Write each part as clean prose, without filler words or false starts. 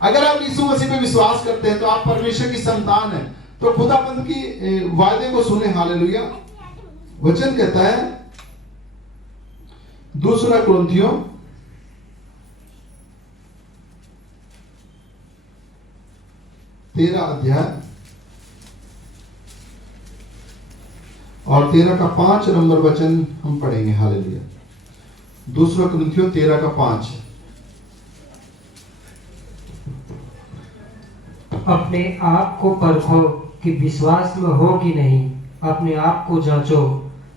अगर आप यीशु मसीह पे विश्वास करते हैं तो आप परमेश्वर की संतान हैं। तो खुदाबंद की वायदे को सुने। हालेलुया। वचन कहता है दूसरा कुरिन्थियों 13 अध्याय और 13 का 5 नंबर वचन हम पढ़ेंगे। हालेलुया। दूसरा कुरिन्थियों 13 का 5। अपने आप को परखो कि विश्वास में हो कि नहीं, अपने आप को जांचो।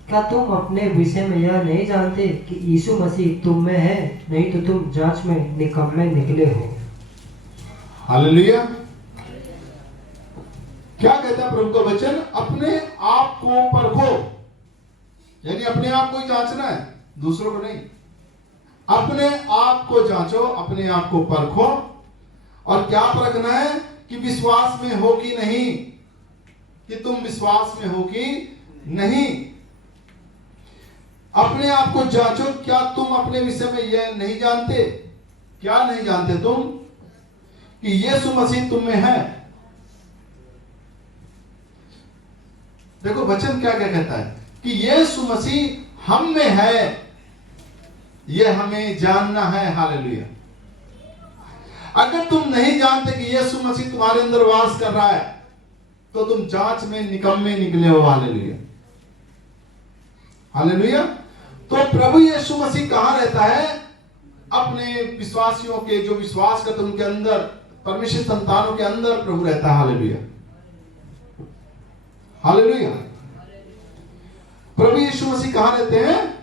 क्या तुम अपने विषय में यह नहीं जानते कि यीशु मसीह तुम में है, नहीं तो तुम जांच में निकम्मे निकले हो। हालेलुया। क्या कहता है प्रभु का वचन? अपने आप को परखो, यानी अपने आप को ही जांचना है, दूसरों को नहीं। अपने आप को जांचो, अपने आप को परखो। और क्या परखना है? कि विश्वास में हो कि नहीं, कि तुम विश्वास में हो कि नहीं। अपने आप को जांचो। क्या तुम अपने विषय में यह नहीं जानते? क्या नहीं जानते तुम? कि यीशु मसीह तुम में है। देखो वचन क्या क्या कहता है कि यीशु मसीह हम में है, यह हमें जानना है। हालेलुया। अगर तुम नहीं जानते कि यीशु मसीह तुम्हारे अंदर वास कर रहा है तो तुम जांच में निकम्मे निकले हो। हालेलुया। हालेलुया। तो प्रभु यीशु मसीह कहां रहता है? अपने विश्वासियों के, जो विश्वास करते उनके अंदर, परमेश्वर संतानों के अंदर प्रभु रहता है। हालेलुया। हालेलुया। प्रभु यीशु मसीह कहां रहते हैं?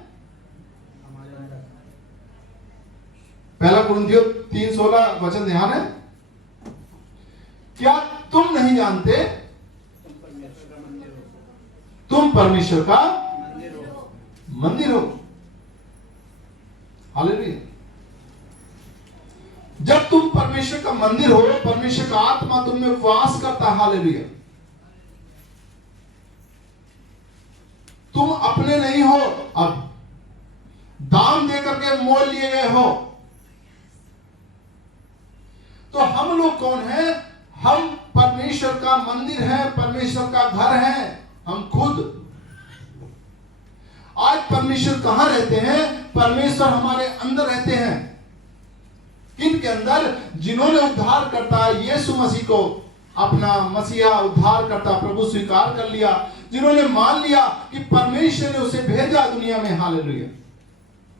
पहला कुरिन्थियों 3:16 वचन ध्यान है। क्या तुम नहीं जानते तुम परमेश्वर का मंदिर हो? हालेलुया। जब तुम परमेश्वर का मंदिर हो, परमेश्वर का आत्मा तुम में वास करता। हालेलुया। तुम अपने नहीं हो, अब दाम दे करके मोल लिए गए हो। तो हम लोग कौन हैं? हम परमेश्वर का मंदिर हैं, परमेश्वर का घर हैं। हम खुद आज परमेश्वर कहां रहते हैं? परमेश्वर हमारे अंदर रहते हैं। किन के अंदर? जिन्होंने उद्धार करता यीशु मसीह को अपना मसीहा उद्धार करता प्रभु स्वीकार कर लिया, जिन्होंने मान लिया कि परमेश्वर ने उसे भेजा दुनिया में। हालेलुया।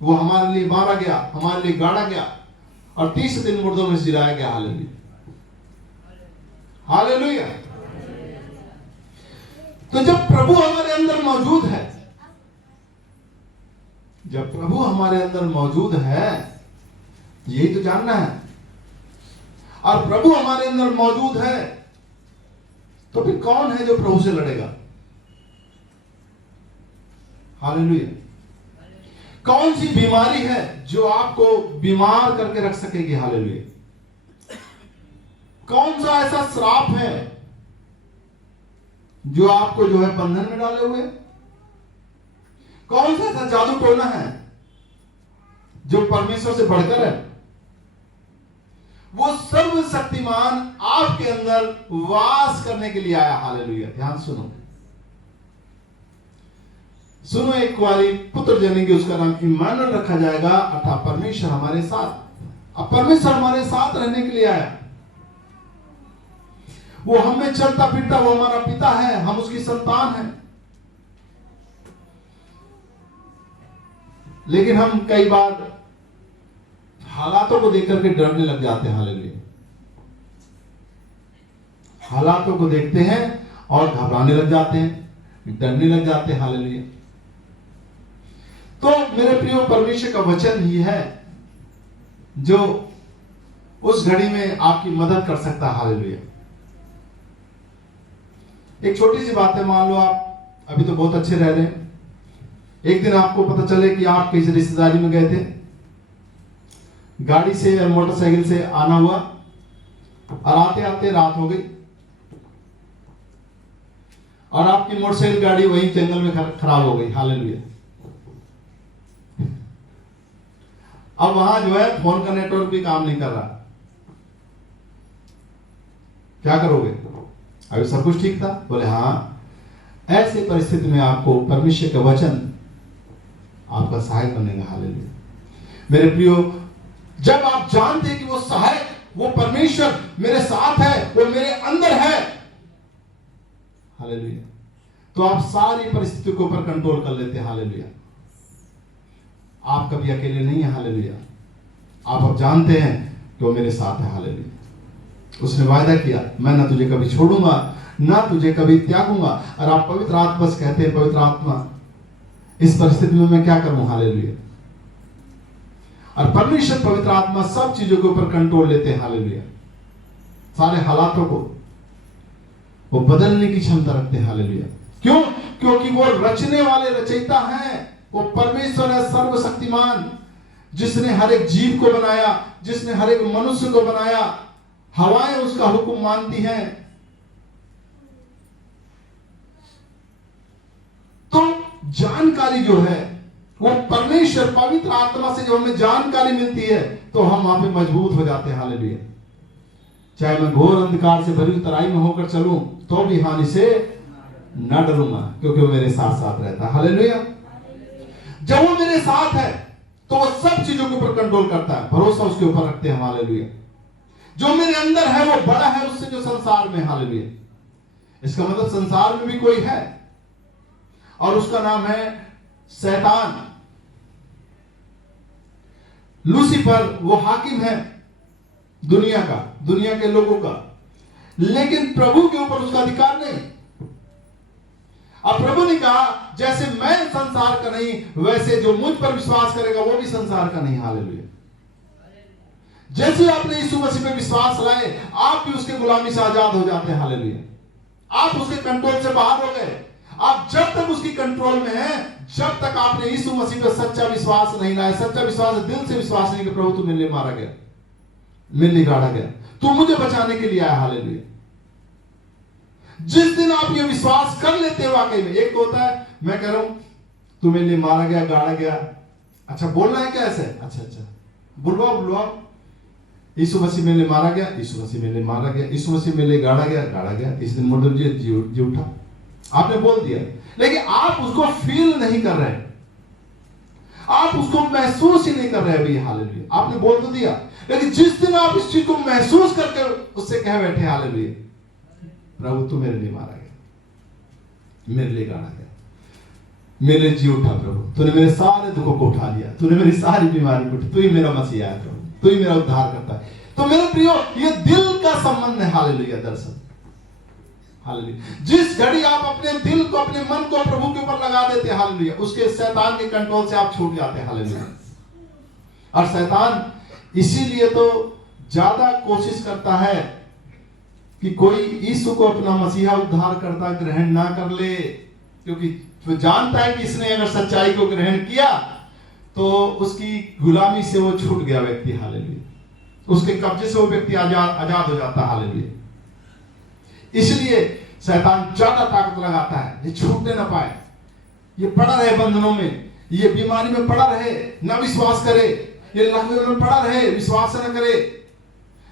वो हमारे लिए मारा गया, हमारे लिए गाड़ा गया और 30 दिन मुर्दों में जिलाया गया। हालेलुया। हालेलुया। तो जब प्रभु हमारे अंदर मौजूद है, जब प्रभु हमारे अंदर मौजूद है, यही तो जानना है। और प्रभु हमारे अंदर मौजूद है तो फिर कौन है जो प्रभु से लड़ेगा? हालेलुया। कौन सी बीमारी है जो आपको बीमार करके रख सकेगी? हालेलुया। कौन सा ऐसा श्राप है जो आपको जो है बंधन में डाले हुए? कौन सा ऐसा जादू टोना है जो परमेश्वर से बढ़कर है? वो सर्वशक्तिमान आपके अंदर वास करने के लिए आया। हालेलुया। ध्यान सुनो, सुनो। एक कुंवारी पुत्र जनेगी, उसका नाम इम्मानुएल रखा जाएगा, अर्थात परमेश्वर हमारे साथ। अब परमेश्वर हमारे साथ रहने के लिए आया। वो हम में चलता फिरता, वो हमारा पिता है, हम उसकी संतान हैं। लेकिन हम कई बार हालातों को देख करके डरने लग जाते हैं। हालेलुया। हालातों को देखते हैं और घबराने लग जाते हैं, डरने लग जाते हैं। हालेलुया। तो मेरे प्रियो, परमेश्वर का वचन ही है जो उस घड़ी में आपकी मदद कर सकता है। हालेलुया। एक छोटी सी बात है, मान लो आप अभी तो बहुत अच्छे रह रहे हैं, एक दिन आपको पता चले कि आप किसी रिश्तेदारी में गए थे, गाड़ी से या मोटरसाइकिल से आना हुआ और आते आते रात हो गई और आपकी मोटरसाइकिल गाड़ी वहीं जंगल में खराब हो गई। हालेलुया। अब वहां जो है फोन का नेटवर्क भी काम नहीं कर रहा, क्या करोगे? अभी सब कुछ ठीक था? बोले हाँ। ऐसे परिस्थिति में आपको परमेश्वर का वचन आपका सहायक बनेगा। हालेलुया। मेरे प्रियो, जब आप जानते हैं कि वो सहायक, वो परमेश्वर मेरे साथ है, वो मेरे अंदर है, हालेलुया, तो आप सारी परिस्थितियों के ऊपर कंट्रोल कर लेते हैं। हालेलुया। आप कभी अकेले नहीं है। हालेलुया। आप अब जानते हैं कि वो मेरे साथ है। हालेलुया। उसने वायदा किया, मैं ना तुझे कभी छोड़ूंगा ना तुझे कभी त्यागूंगा। और आप पवित्र आत्मा से कहते हैं, पवित्र आत्मा इस परिस्थिति में मैं क्या करूं? हालेलुया। और परमेश्वर पवित्र आत्मा सब चीजों के ऊपर कंट्रोल लेते हैं। हालेलुया। सारे हालातों को वो बदलने की क्षमता रखते हैं। हालेलुया। क्यों? क्योंकि वो रचने वाले रचयिता हैं। वो परमेश्वर है सर्वशक्तिमान, जिसने हर एक जीव को बनाया, जिसने हर एक मनुष्य को बनाया। हवाएं उसका हुक्म मानती हैं। तो जानकारी जो है वो परमेश्वर पवित्र आत्मा से जो हमें जानकारी मिलती है, तो हम वहां पे मजबूत हो जाते हैं। हालेलुया। चाहे मैं घोर अंधकार से भरी तराई में होकर चलूं तो भी हानि से न डरूंगा, क्योंकि वो मेरे साथ साथ रहता है। हालेलुया। जब वो मेरे साथ है तो वो सब चीजों के ऊपर कंट्रोल करता है। भरोसा उसके ऊपर रखते हैं। हालेलुया। जो मेरे अंदर है वो बड़ा है उससे जो संसार में। हालेलुया। इसका मतलब संसार में भी कोई है और उसका नाम है शैतान। लूसीफर वो हाकिम है दुनिया का, दुनिया के लोगों का, लेकिन प्रभु के ऊपर उसका अधिकार नहीं। अब प्रभु ने कहा, जैसे मैं संसार का नहीं, वैसे जो मुझ पर विश्वास करेगा वो भी संसार का नहीं। हालेलुया। जैसे आपने यीशु मसीह पे विश्वास लाए, आप भी उसके गुलामी से आजाद हो जाते हैं। हालेलुया। आप उसके कंट्रोल से बाहर हो गए। आप जब तक उसकी कंट्रोल में हैं, जब तक आपने यीशु मसीह पे सच्चा विश्वास नहीं लाया, सच्चा विश्वास दिल से विश्वास नहीं कि प्रभु तू मेरे लिए मारा गया, मेरे लिए गाड़ा गया, तू मुझे बचाने के लिए आया। हालेलुया। जिस दिन आप ये विश्वास कर लेते हैं वाकई में, एक तो होता है मैं कह रहा हूं तू मेरे लिए मारा गया, गाड़ा गया, अच्छा बोलना है क्या ऐसे? अच्छा बुलवाओ। यीशु मसीह मेरे लिए मारा गया, यीशु मसीह मेरे लिए मारा गया, यीशु मसीह मेरे लिए गाड़ा गया, इस दिन मुर्दे जी उठा। आपने बोल दिया, लेकिन आप उसको फील नहीं कर रहे, आप उसको महसूस ही नहीं कर रहे अभी। हालेलुया। आपने बोल तो दिया, लेकिन जिस दिन आप इस चीज को महसूस करके उससे कह बैठे, हालेलुया, प्रभु तू मेरे लिए मारा गया, मेरे लिए गाड़ा गया, मेरे लिए जी उठा, प्रभु तूने मेरे सारे दुखों को उठा लिया, तूने मेरी सारी बीमारी को उठा, तू ही मेरा मसीहा है प्रभु, तू ही मेरा उद्धार करता है। तो मेरे प्रियो, ये दिल का संबंध है। हालेलुया। दर्शन, हालेलुया। जिस घड़ी आप अपने दिल को, अपने मन को प्रभु के ऊपर लगा देते हैं, हालेलुया, उसके शैतान के कंट्रोल से आप छूट जाते हैं। हालेलुया। और शैतान इसीलिए तो ज्यादा कोशिश करता है कि कोई यीशु को अपना मसीहा उद्धार करता ग्रहण ना कर ले, क्योंकि वो जानता है कि इसने अगर सच्चाई को ग्रहण किया तो उसकी गुलामी से वो छूट गया व्यक्ति। हालेलुया। उसके कब्जे से वो व्यक्ति आजाद हो जाता। हालेलुया। इसलिए शैतान ज्यादा ताकत लगाता है, ये छूटने ना पाए, ये पड़ा रहे बंधनों में, ये बीमारी में पड़ा रहे, ना विश्वास करे, ये लकवे में पड़ा रहे, विश्वास न करे,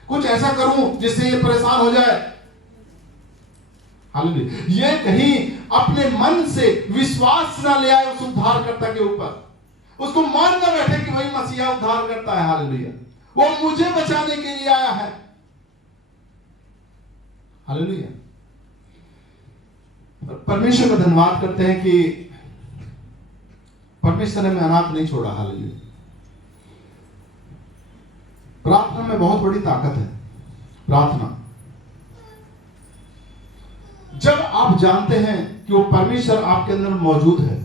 कुछ ऐसा करूं जिससे ये परेशान हो जाए। हालेलुया। ये कहीं अपने मन से विश्वास ना ले आए उस उद्धारकर्ता के ऊपर, उसको मान ना बैठे कि वही मसीहा उद्धार करता है। हालेलुया। वो मुझे बचाने के लिए आया है। हालेलुया। परमेश्वर का धन्यवाद करते हैं कि परमेश्वर ने हमें अनाथ नहीं छोड़ा। हालेलुया। प्रार्थना में बहुत बड़ी ताकत है। प्रार्थना, जब आप जानते हैं कि वो परमेश्वर आपके अंदर मौजूद है,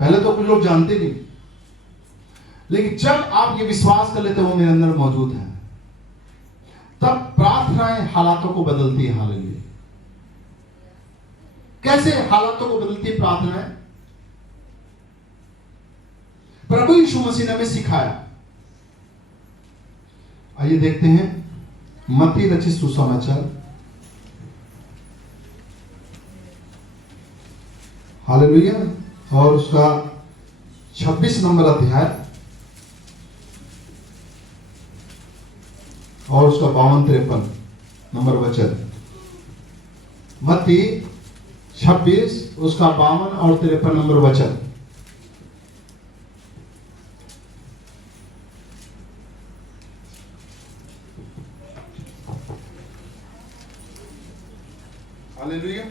पहले तो कुछ लोग जानते नहीं, लेकिन जब आप ये विश्वास कर लेते हैं वो मेरे अंदर मौजूद है, तब प्रार्थनाएं हालातों को बदलती है। हालेलुया। कैसे हालातों को बदलती है प्रार्थनाएं? प्रभु यीशु मसीह ने हमें सिखाया। आइए देखते हैं मत्ती रचित सुसमाचार, हालेलुया, और उसका 26 नंबर अध्याय और उसका 52-53। नंबर वचन, मत्ती 26 उसका 52 और 53 नंबर वचन। हालेलुया।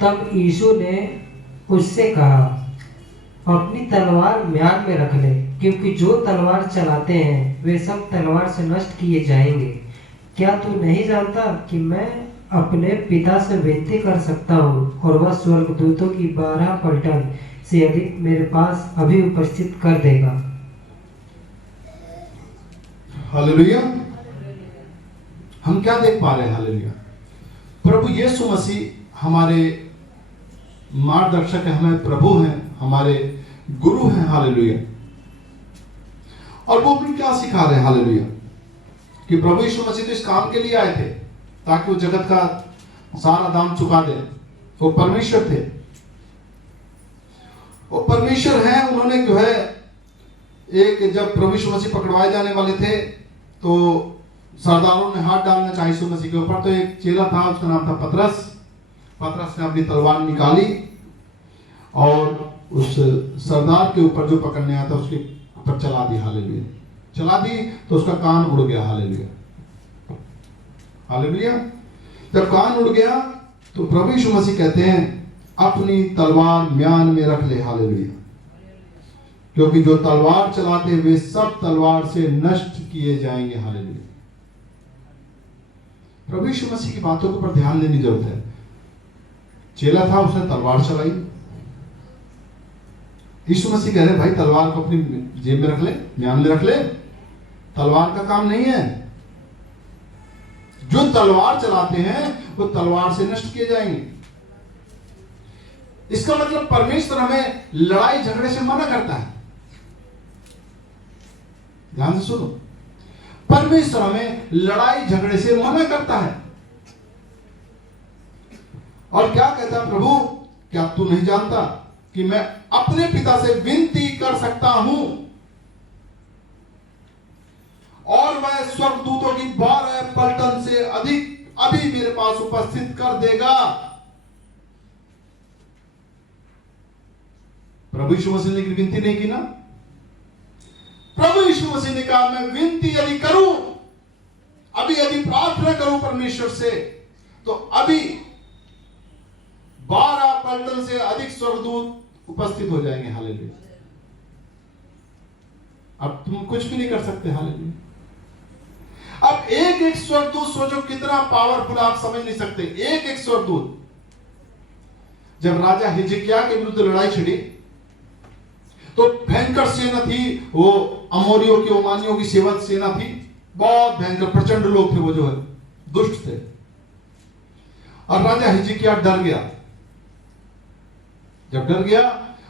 तब यीशु ने उससे कहा, अपनी तलवार म्यान में रख ले, क्योंकि जो तलवार चलाते हैं वे सब तलवार से नष्ट किए जाएंगे। क्या तू नहीं जानता कि मैं अपने पिता से विनती कर सकता हूँ और वह स्वर्गदूतों की 12 पलटन से अधिक मेरे पास अभी उपस्थित कर देगा। हालेलुया। हम क्या देख पा रहे हैं? हालेलुया। प्रभु यीशु मसीह हमारे मार्गदर्शक है, हमें प्रभु हैं, हमारे गुरु हैं। हालेलुया। और वो भी क्या सिखा रहे हैं? हालेलुया, कि प्रभु यीशु मसीह तो इस काम के लिए आए थे ताकि वो जगत का सारा दाम चुका दे। वो परमेश्वर थे, वो परमेश्वर हैं। उन्होंने जो है एक, जब प्रभु यीशु मसीह पकड़वाए जाने वाले थे तो सरदारों ने हाथ डालना चाहे यीशु मसीह के ऊपर, तो एक चेला था, उसका नाम था पतरस। पतरस ने अपनी तलवार निकाली और उस सरदार के ऊपर जो पकड़ने आया था उसके ऊपर चला दी। हालेलुया। चला दी तो उसका कान उड़ गया। हालेलुया। हालेलुया। जब कान उड़ गया तो प्रभु यीशु मसीह कहते हैं, अपनी तलवार म्यान में रख ले। हालेलुया। क्योंकि जो तलवार चलाते वे सब तलवार से नष्ट किए जाएंगे। हालेलुया। प्रभु यीशु मसीह की बातों के ऊपर ध्यान देने की जरूरत है। चेला था, उसने तलवार चलाई। यीशु मसीह कह रहे भाई तलवार को अपनी जेब में रख ले, म्यान में रख ले। तलवार का काम नहीं है। जो तलवार चलाते हैं वो तलवार से नष्ट किए जाएंगे। इसका मतलब परमेश्वर हमें लड़ाई झगड़े से मना करता है। ध्यान से सुनो, परमेश्वर हमें लड़ाई झगड़े से मना करता है। और क्या कहता है प्रभु, क्या तू नहीं जानता कि मैं अपने पिता से विनती कर सकता हूं और वह स्वर्गदूतों की 12 पलटन से अधिक अभी मेरे पास उपस्थित कर देगा। प्रभु यीशु मसीह ने विनती नहीं की ना? प्रभु यीशु मसीह ने कहा मैं विनती यदि करूं, अभी यदि प्रार्थना करूं परमेश्वर से, तो अभी 12 पलटन से अधिक स्वर्गदूत उपस्थित हो जाएंगे। हालेलुया। अब तुम कुछ भी नहीं कर सकते। हालेलुया। अब एक एक स्वर्गदूत सोचो कितना पावरफुल, आप समझ नहीं सकते। एक एक स्वर्गदूत। जब राजा हिजकिय्याह के विरुद्ध लड़ाई छिड़ी तो भयंकर सेना थी, वो अमोरियों की, ओमानियों की सेना थी। बहुत भयंकर प्रचंड लोग थे, वो जो है दुष्ट थे। और राजा हिजकिय्याह डर गया। जब डर गया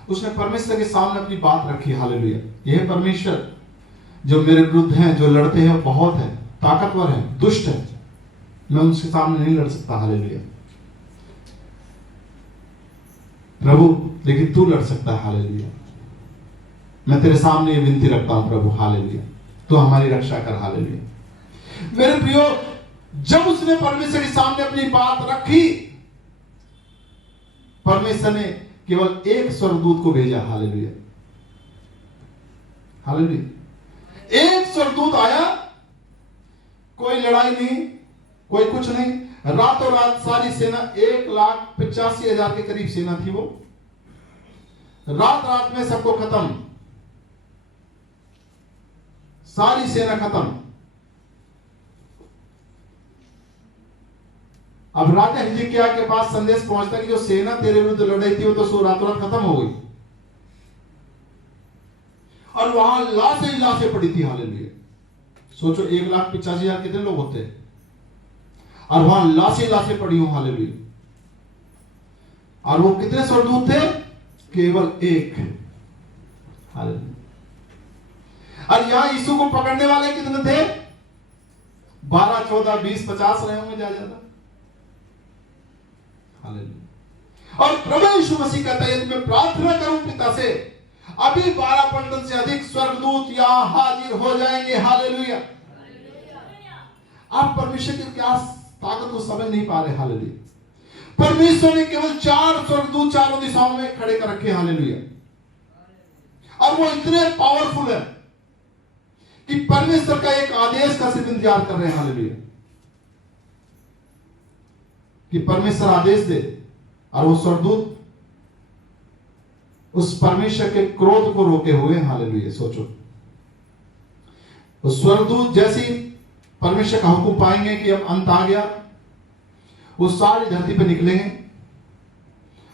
उसने परमेश्वर के सामने अपनी बात रखी। हालेलुया। यह परमेश्वर जो मेरे विरुद्ध हैं, जो लड़ते हैं, बहुत है, ताकतवर है, दुष्ट है, मैं उनके सामने नहीं लड़ सकता। हालेलुया। प्रभु लेकिन तू लड़ सकता है। हालेलुया। मैं तेरे सामने ये विनती रखता हूं प्रभु। हालेलुया। तू हमारी रक्षा कर। हालेलुया। मेरे प्रियो, जब उसने परमेश्वर के सामने अपनी बात रखी, परमेश्वर ने केवल एक स्वर्गदूत को भेजा। हालेलुया। हालेलुया। एक स्वर्गदूत आया, कोई लड़ाई नहीं, कोई कुछ नहीं। रातों रात सारी सेना, 1,85,000 के करीब सेना थी, वो रात रात में सबको खत्म, सारी सेना खत्म। अब राजा हिजकिय्याह के पास संदेश पहुंचता कि जो सेना तेरे विरुद्ध लड़ रही थी वो तो रातों रात खत्म हो गई। और वहां लाशें ही लाशें पड़ी थी। हालेलुया। सोचो 1,85,000 कितने लोग होते हैं, और वहां लाशें लाशें पड़ी हो। हालेलुया। और वो कितने स्वर्गदूत थे? केवल एक। हालेलुया। और यहां यीशु को पकड़ने वाले कितने थे? 12, 14, 20, 50 रहे होंगे ज्यादा। हालेलुया। और प्रभु यीशु मसीह कहता है यदि मैं प्रार्थना करूं पिता से, अभी 12 पलटन से अधिक स्वर्गदूत यहां हाजिर हो जाएंगे। हालेलुया। आप परमेश्वर की क्या ताकत को समझ नहीं पा रहे। हालेलुया। परमेश्वर ने केवल 4 स्वर्गदूत चारों दिशाओं में खड़े कर रखे। हालेलुया। और वो इतने पावरफुल है कि परमेश्वर का एक आदेश का सिर्फ इंतजार कर रहे हैं। हालेलुया। कि परमेश्वर आदेश दे और वो स्वर्गदूत उस परमेश्वर के क्रोध को रोके हुए। हालेलुया। सोचो, उस स्वर्गदूत जैसी परमेश्वर का हुक्म पाएंगे कि अब अंत आ गया, वो सारी धरती पे निकलेंगे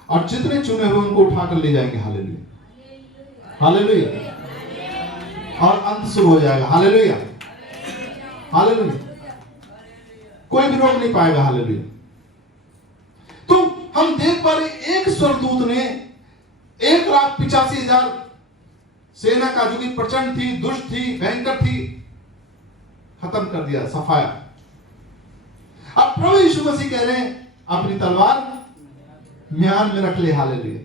और जितने चुने हुए उनको उठाकर ले जाएंगे। हालेलुया। हालेलुया। और अंत शुरू हो जाएगा। हालेलुया। हालेलुया। कोई भी रोक नहीं पाएगा। हालेलुया। तो हम देख पा रहे एक स्वर्गदूत ने 1,85,000 सेना का, जो कि प्रचंड थी, दुष्ट थी, भयंकर थी, खत्म कर दिया, सफाया। अब प्रभु यीशु मसीह कह रहे हैं अपनी तलवार म्यान में रख ले। हालेलुया।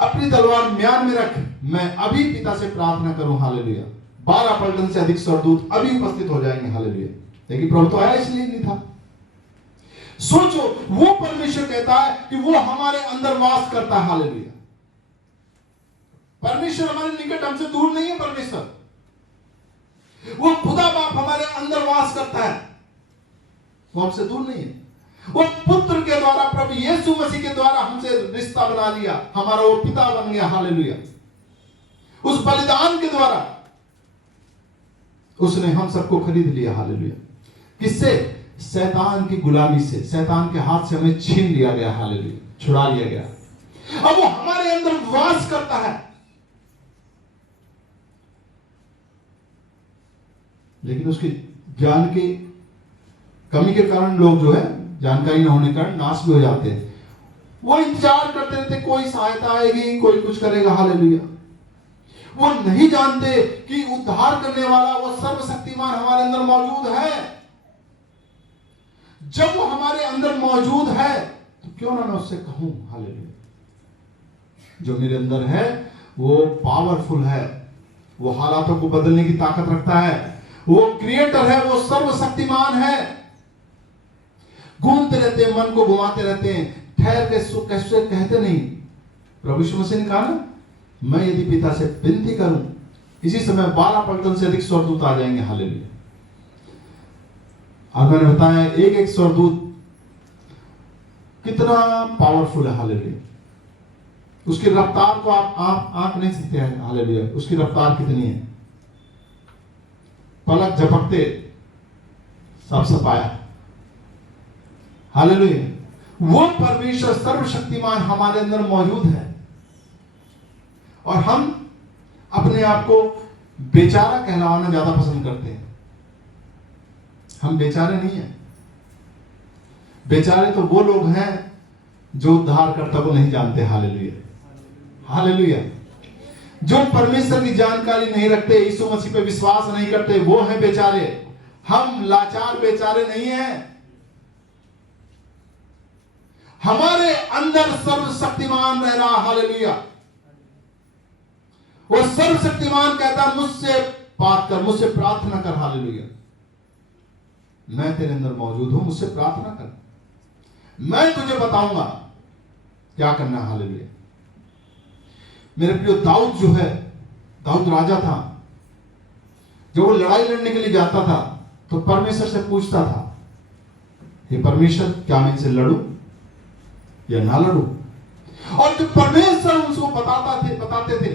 अपनी तलवार म्यान में रख, मैं अभी पिता से प्रार्थना करूं। हालेलुया। 12 पलटन से अधिक स्वर्गदूत अभी उपस्थित हो जाएंगे। हालेलुया। लेकिन प्रभु तो आया इसलिए नहीं था। सोचो, वो परमेश्वर कहता है कि वो हमारे अंदर वास करता है। हालेलुया। परमेश्वर हमारे निकट, हमसे दूर नहीं है। परमेश्वर, वो खुदा बाप हमारे अंदर वास करता है, वो हमसे दूर नहीं है। वो पुत्र के द्वारा, प्रभु यीशु मसीह के द्वारा हमसे रिश्ता बना लिया, हमारा वो पिता बन गया। हालेलुया। उस बलिदान के द्वारा उसने हम सबको खरीद लिया। हालेलुया। किससे? शैतान की गुलामी से, शैतान के हाथ से हमें छीन लिया गया। हालेलुया। छुड़ा लिया गया। अब वो हमारे अंदर वास करता है। लेकिन उसके ज्ञान की कमी के कारण लोग जो है, जानकारी न होने के कारण नाश भी हो जाते हैं। वो इंतजार करते रहते कोई सहायता आएगी, कोई कुछ करेगा। हालेलुया। वो नहीं जानते कि उद्धार करने वाला वो सर्वशक्तिमान हमारे अंदर मौजूद है। जब वो हमारे अंदर मौजूद है तो क्यों ना मैं उससे कहूं। हालेलुया। जो मेरे अंदर है वो पावरफुल है, वो हालातों को बदलने की ताकत रखता है, वो क्रिएटर है, वो सर्वशक्तिमान है। घूमते रहते हैं, मन को घुमाते रहते हैं, ठहर के कैसे कहते नहीं। प्रभु यीशु मसीह ने कहा ना, मैं यदि पिता से विनती करूं, इसी समय 12 पलटन से अधिक स्वर्गदूत आ जाएंगे। हालेलुया। और मैंने बताया एक एक स्वर्गदूत कितना पावरफुल है। हालेलुया। उसकी रफ्तार को आप आंक नहीं सकते हैं। हालेलुया। उसकी रफ्तार कितनी है, पलक झपकते सब सपाया। हालेलुया। वो परमेश्वर सर्वशक्तिमान हमारे अंदर मौजूद है और हम अपने आप को बेचारा कहलाना ज्यादा पसंद करते हैं। हम बेचारे नहीं हैं। बेचारे तो वो लोग हैं जो उद्धारकर्ता को नहीं जानते। हालेलुया। हालेलुया। जो परमेश्वर की जानकारी नहीं रखते, यीशु मसीह पे विश्वास नहीं करते, वो हैं बेचारे। हम लाचार बेचारे नहीं हैं। हमारे अंदर सर्वशक्तिमान रह रहा। हालेलुया। वो सर्वशक्तिमान कहता, मुझसे बात कर, मुझसे प्रार्थना कर। हालेलुया। मैं तेरे अंदर मौजूद हूं, मुझसे प्रार्थना कर, मैं तुझे बताऊंगा क्या करना। हालेलुया। मेरे प्रिय, दाऊद जो है, दाऊद राजा था। जब वो लड़ाई लड़ने के लिए जाता था तो परमेश्वर से पूछता था, हे परमेश्वर, क्या मैं इनसे लड़ूं या ना लड़ूं? और जब परमेश्वर उसको बताते थे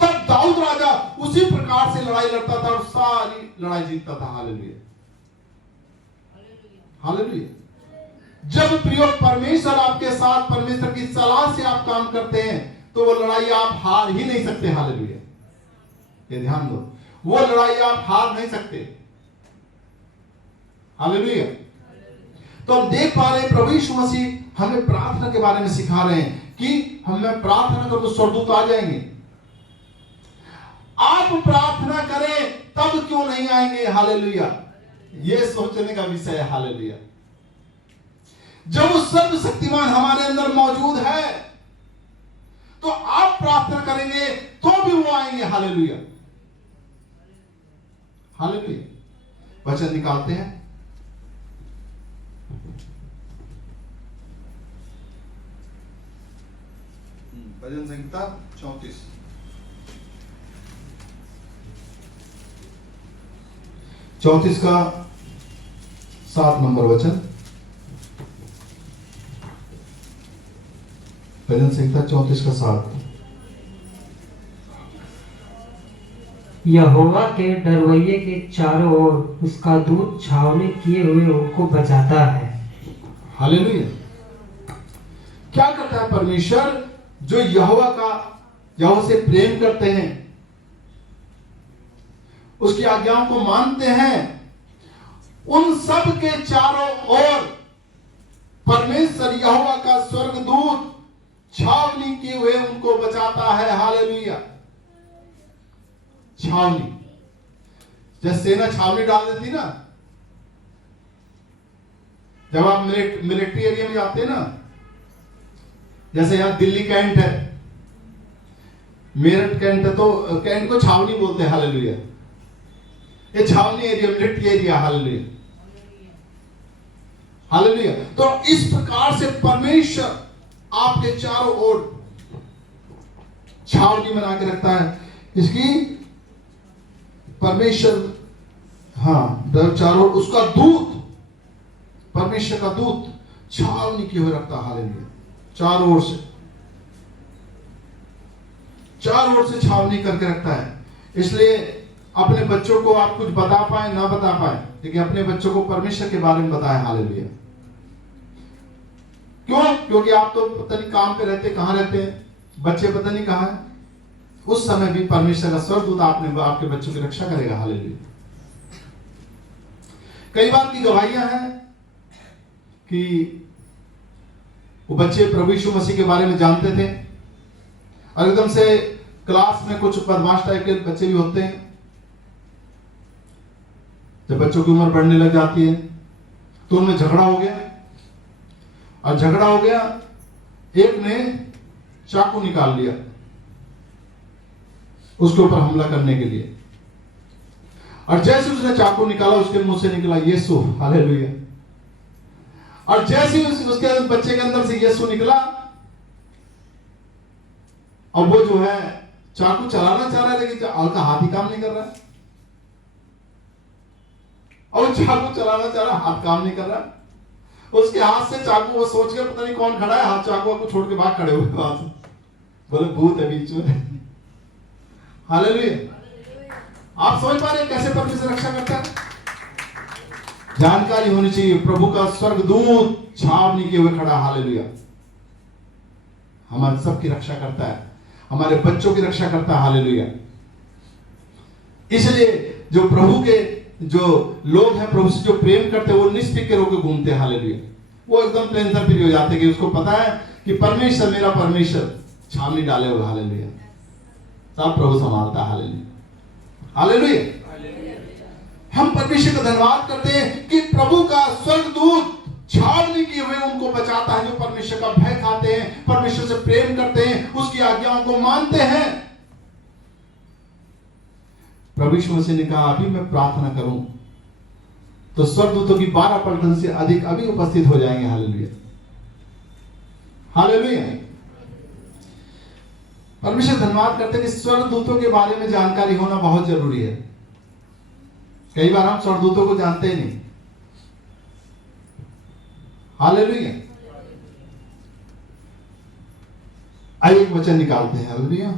तब दाऊद राजा उसी प्रकार से लड़ाई लड़ता था और सारी लड़ाई जीतता था। हालेलुया। हालेलुया। जब प्रिय परमेश्वर आपके साथ, परमेश्वर की सलाह से आप काम करते हैं तो वो लड़ाई आप हार ही नहीं सकते। हालेलुया। ये ध्यान दो, वो लड़ाई आप हार नहीं सकते। हालेलुया। तो हम देख पा रहे हैं प्रभु यीशु मसीह हमें प्रार्थना के बारे में सिखा रहे हैं कि हमें प्रार्थना करो तो स्वर्गदूत आ जाएंगे। आप प्रार्थना करें तब क्यों नहीं आएंगे? हालेलुया। ये सोचने का विषय है। हालेलुया। जब वो सर्वशक्तिमान हमारे अंदर मौजूद है तो आप प्रार्थना करेंगे तो भी वो आएंगे। हालेलुया। हालेलुया। वचन निकालते हैं। भजन संहिता 34 का 7 नंबर वचन। भजन संहिता 34 का 7। यहोवा के डरवैये के चारों ओर उसका दूत छावनी किए हुए उनको बचाता है। हालेलुया। क्या करता है परमेश्वर? जो यहोवा से प्रेम करते हैं, उसकी आज्ञाओं को मानते हैं, उन सब के चारों ओर परमेश्वर यहोवा का स्वर्गदूत छावनी किए हुए उनको बचाता है। हालेलुया। छावनी, जैसे सेना छावनी डाल देती ना, जब आप मिलिट्री एरिया में जाते हैं ना, जैसे यहां दिल्ली कैंट है, मेरठ कैंट है, तो कैंट को छावनी बोलते हैं। हालेलुया। ये छावनी area, military area. Hallelujah. Hallelujah. तो इस प्रकार से परमेश्वर आपके चारों ओर छावनी बना के रखता है। इसकी परमेश्वर, चारों ओर उसका दूत, परमेश्वर का दूत छावनी किए हुए रखता है। हालेलुया। चारों ओर से छावनी करके रखता है। इसलिए अपने बच्चों को आप कुछ बता पाए ना बता पाए, लेकिन अपने बच्चों को परमेश्वर के बारे में बताएं। हालेलुया। क्यों? क्योंकि आप तो पता नहीं काम पे रहते, कहां रहते हैं, बच्चे पता नहीं कहां है, उस समय भी परमेश्वर का स्वर्गदूत आपके बच्चों की रक्षा करेगा। हालेलुया। कई बार की गवाहियां हैं कि वो बच्चे प्रभु यीशु मसीह के बारे में जानते थे, और एकदम से क्लास में कुछ बदमाश टाइप के बच्चे भी होते हैं। जब बच्चों की उम्र बढ़ने लग जाती है तो उनमें झगड़ा हो गया, और झगड़ा हो गया, एक ने चाकू निकाल लिया उसके ऊपर हमला करने के लिए, और जैसे उसने चाकू निकाला उसके मुंह से निकला यीशु। हालेलुया। और जैसे ही उसके बच्चे के अंदर से यीशु निकला, और वो जो है चाकू चलाना चाह रहा है, लेकिन हल्का हाथ ही काम नहीं कर रहा है, और चाकू चलाना चाह रहा, हाथ काम नहीं कर रहा। उसके हाथ से चाकू, वो सोच के पता नहीं कौन खड़ा है, हाथ चाकू को छोड़ के भाग खड़े हुए वहां से, बोले भूत है बीच में। हालेलुया। आप समझ पा रहे हैं कैसे परमेश्वर रक्षा करता है? जानकारी होनी चाहिए। प्रभु का स्वर्गदूत छावनी किए हुए खड़ा। हालेलुया। हमारे सबकी रक्षा करता है, हमारे बच्चों की रक्षा करता है। हालेलुया। इसलिए जो प्रभु के जो लोग हैं, प्रभु से जो प्रेम करते हैं, वो निष्फिक्र होकर घूमते हैं। हालेलुया। वो एकदम टेंशन फ्री हो जाते हैं कि उसको पता है कि परमेश्वर, मेरा परमेश्वर छावनी डाले हुए। हालेलुया। सब प्रभु संभालता है। हालेलुया। हालेलुया। हम परमेश्वर का धन्यवाद करते हैं कि प्रभु का स्वर्गदूत छावनी किए हुए उनको बचाता है, जो परमेश्वर का भय खाते हैं, परमेश्वर से प्रेम करते हैं, उसकी आज्ञाओं को मानते हैं। प्रभु यीशु मसीह ने कहा, अभी मैं प्रार्थना करूं तो स्वर्गदूतों की 12 पलटन से अधिक अभी उपस्थित हो जाएंगे। हालेलुया। हालेलुया। परमेश्वर धन्यवाद करते हैं कि स्वर्गदूतों के बारे में जानकारी होना बहुत जरूरी है। कई बार हम स्वर्गदूतों को जानते ही नहीं। हालेलुया। आइए एक वचन निकालते हैं। हालेलुया।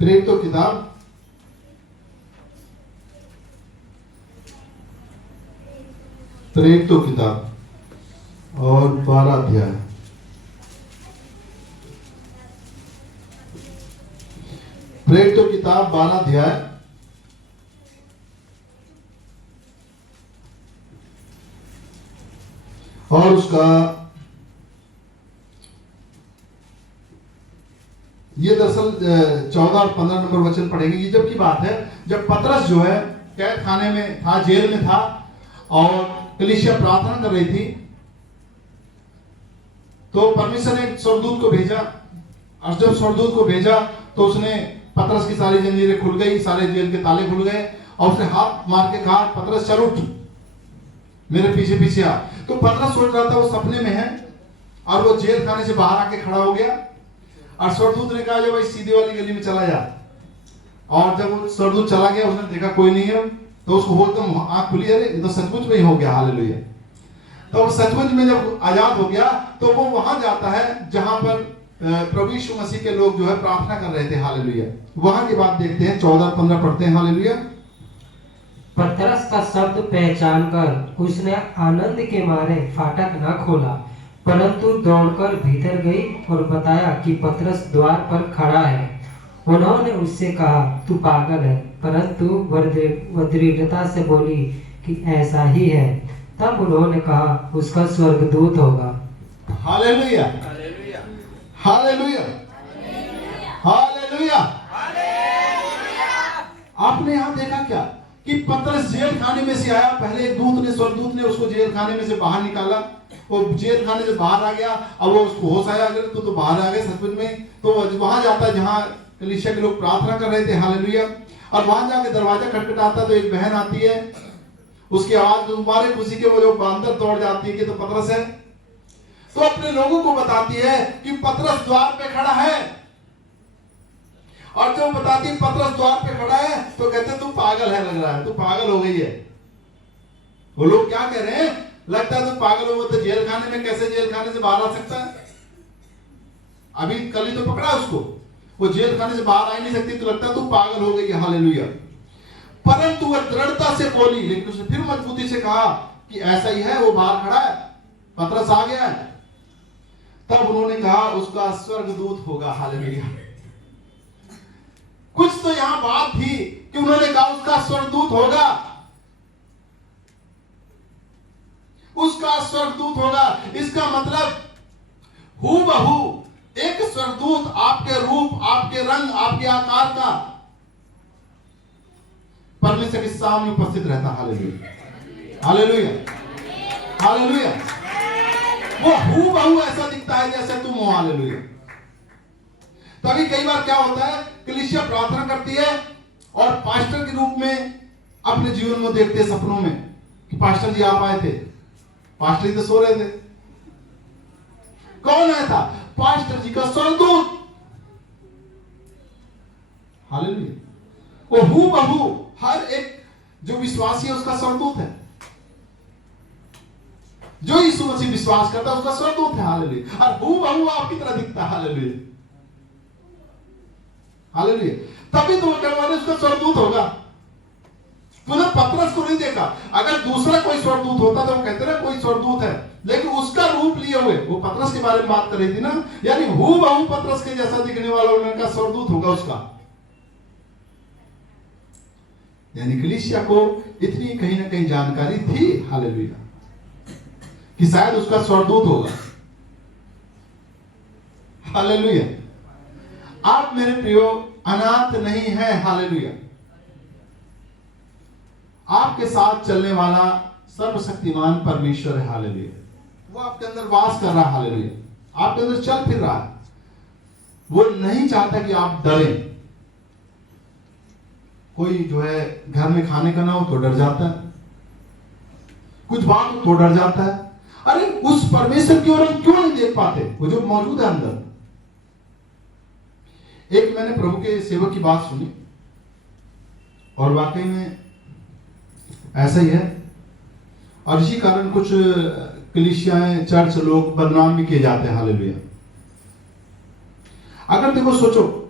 प्रेरितों की किताब प्रेरितों की किताब और 12 अध्याय। प्रेरितों की किताब 12 अध्याय और उसका ये दरअसल 14 और 15 नंबर वचन पढ़ेंगे। ये जब की बात है जब पतरस जो है कैद खाने में था, जेल में था, और कलीसिया प्रार्थना कर रही थी, तो परमेश्वर ने स्वर्गदूत को भेजा, और जब स्वर्गदूत को भेजा तो उसने पतरस की सारी जंजीरें खुल गई, सारे जेल के ताले खुल गए, और उसने हाथ मार के कहा, पतरस चल उठ, मेरे पीछे पीछे आ। तो पतरस सोच रहा था वो सपने में है, और वो जेल खाने से बाहर आके खड़ा हो गया, और स्वर्गदूत ने कहा, जो भाई सीधी वाली गली में चला जा। और जब वो स्वर्गदूत चला गया, उसने देखा कोई नहीं है, तो उसको एकदम आंख खुली, अरे ये तो सचमुच में ही हो गया, हालेलुया। तो वो सचमुच में जब आजाद हो गया, तो वो वहां जाता है जहां पर प्रभु यीशु मसीह के लोग जो है प्रार्थना कर रहे थे, हालेलुया। वहां की बात देखते हैं, 14-15 पढ़ते हैं, हालेलुया। पतरस का शब्द पहचान कर उसने आनंद के मारे फाटक न खोला, परंतु दौड़कर भीतर गई और बताया कि पतरस द्वार पर खड़ा है। उन्होंने उससे कहा, तू पागल है, परंतु वह दृढ़ता से बोली कि ऐसा ही है। तब उन्होंने कहा, उसका स्वर्गदूत होगा। Hallelujah, hallelujah, hallelujah. आपने यहां देखा क्या कि पतरस जेल खाने में से आया, पहले एक दूत ने, स्वर्गदूत ने उसको जेल खाने में से बाहर निकाला, वो जेल खाने से बाहर आ गया। अब वो उसको होश आया, अगर तो बाहर आ गए सचमुच में, तो वहां जाता है जहां कलीसिया के लोग प्रार्थना कर रहे थे, हालेलुया। और वहां जाके दरवाजा खटखटाता, तो एक बहन आती है, उसकी आवाज तुम्हारे खुशी के वो लोग अंदर दौड़ जाती है कि तो पतरस है। तो अपने लोगों को बताती है कि पतरस द्वार पे खड़ा है, और जब बताती है पतरस द्वार पे खड़ा है, तो कहते तू पागल है, लग रहा है तू पागल हो गई है। वो लोग क्या कह रहे हैं, लगता है तू पागल हो, तो जेल खाने में कैसे जेल खाने से बाहर आ सकता है? अभी कल ही तो पकड़ा उसको, वो जेल खाने से बाहर आ ही नहीं सकती, तो लगता है तू पागल हो गई है, हालेलुया। परंतु वह दृढ़ता से बोली, लेकिन उसने फिर मजबूती से कहा कि ऐसा ही है, वो बाहर खड़ा है, पतरस आ गया है। तब उन्होंने कहा, उसका स्वर्गदूत होगा, हालेलुया। कुछ तो यहां बात थी कि उन्होंने कहा उसका स्वर्गदूत होगा, उसका स्वर्गदूत होगा। इसका मतलब हूबहू एक स्वर्गदूत आपके रूप, आपके रंग, आपके आकार का परमेश्वर के सामने उपस्थित रहता, हालेलुया, हालेलुया, हालेलुया। वो हूबहू ऐसा दिखता है जैसे तुम हो, हालेलुया। तभी कई बार क्या होता है, कलीसिया प्रार्थना करती है और पास्टर के रूप में अपने जीवन में देखते हैं सपनों में कि पास्टर जी आप आए थे, पास्टर जी तो सो रहे थे। कौन आया था? पास्टर जी का स्वर्गदूत, हालेलुया। वो हूबहू हर एक जो विश्वासी है उसका स्वर्गदूत है, जो यीशु मसीह विश्वास करता है उसका स्वर्गदूत है, हालेलुया। और हूबहू आपकी तरह दिखता है, हालेलुया, हालेलुया। तभी तो वो कहने वाले उसका स्वर्गदूत होगा। तूने पतरस को नहीं देखा, अगर दूसरा कोई स्वर्गदूत होता तो वो कहते ना कोई स्वर्गदूत है, लेकिन उसका रूप लिए हुए, वो पतरस के बारे में बात कर रही थी ना, यानी हूबहू पतरस के जैसा दिखने वाला उनका स्वर्गदूत होगा उसका। यानी कलीसिया को इतनी कहीं ना कहीं जानकारी थी, हालेलुया, कि शायद उसका स्वर्गदूत होगा, हालेलुया। आप मेरे प्रियो अनाथ नहीं है, हालेलुया। आपके साथ चलने वाला सर्वशक्तिमान परमेश्वर है, हालेलुया। वो आपके अंदर वास कर रहा है, हालेलुया, आपके अंदर चल फिर रहा है। वो नहीं चाहता कि आप डरें। कोई जो है घर में खाने का ना हो तो डर जाता है, कुछ बात हो तो डर जाता है। अरे उस परमेश्वर की ओर हम क्यों नहीं देख पाते, वो जो मौजूद है अंदर। एक मैंने प्रभु के सेवक की बात सुनी, और वाकई में ऐसा ही है, और इसी कारण कुछ कलीसियाएं, चर्च, लोग बदनाम भी किए जाते हैं, हालेलुया। अगर देखो सोचो,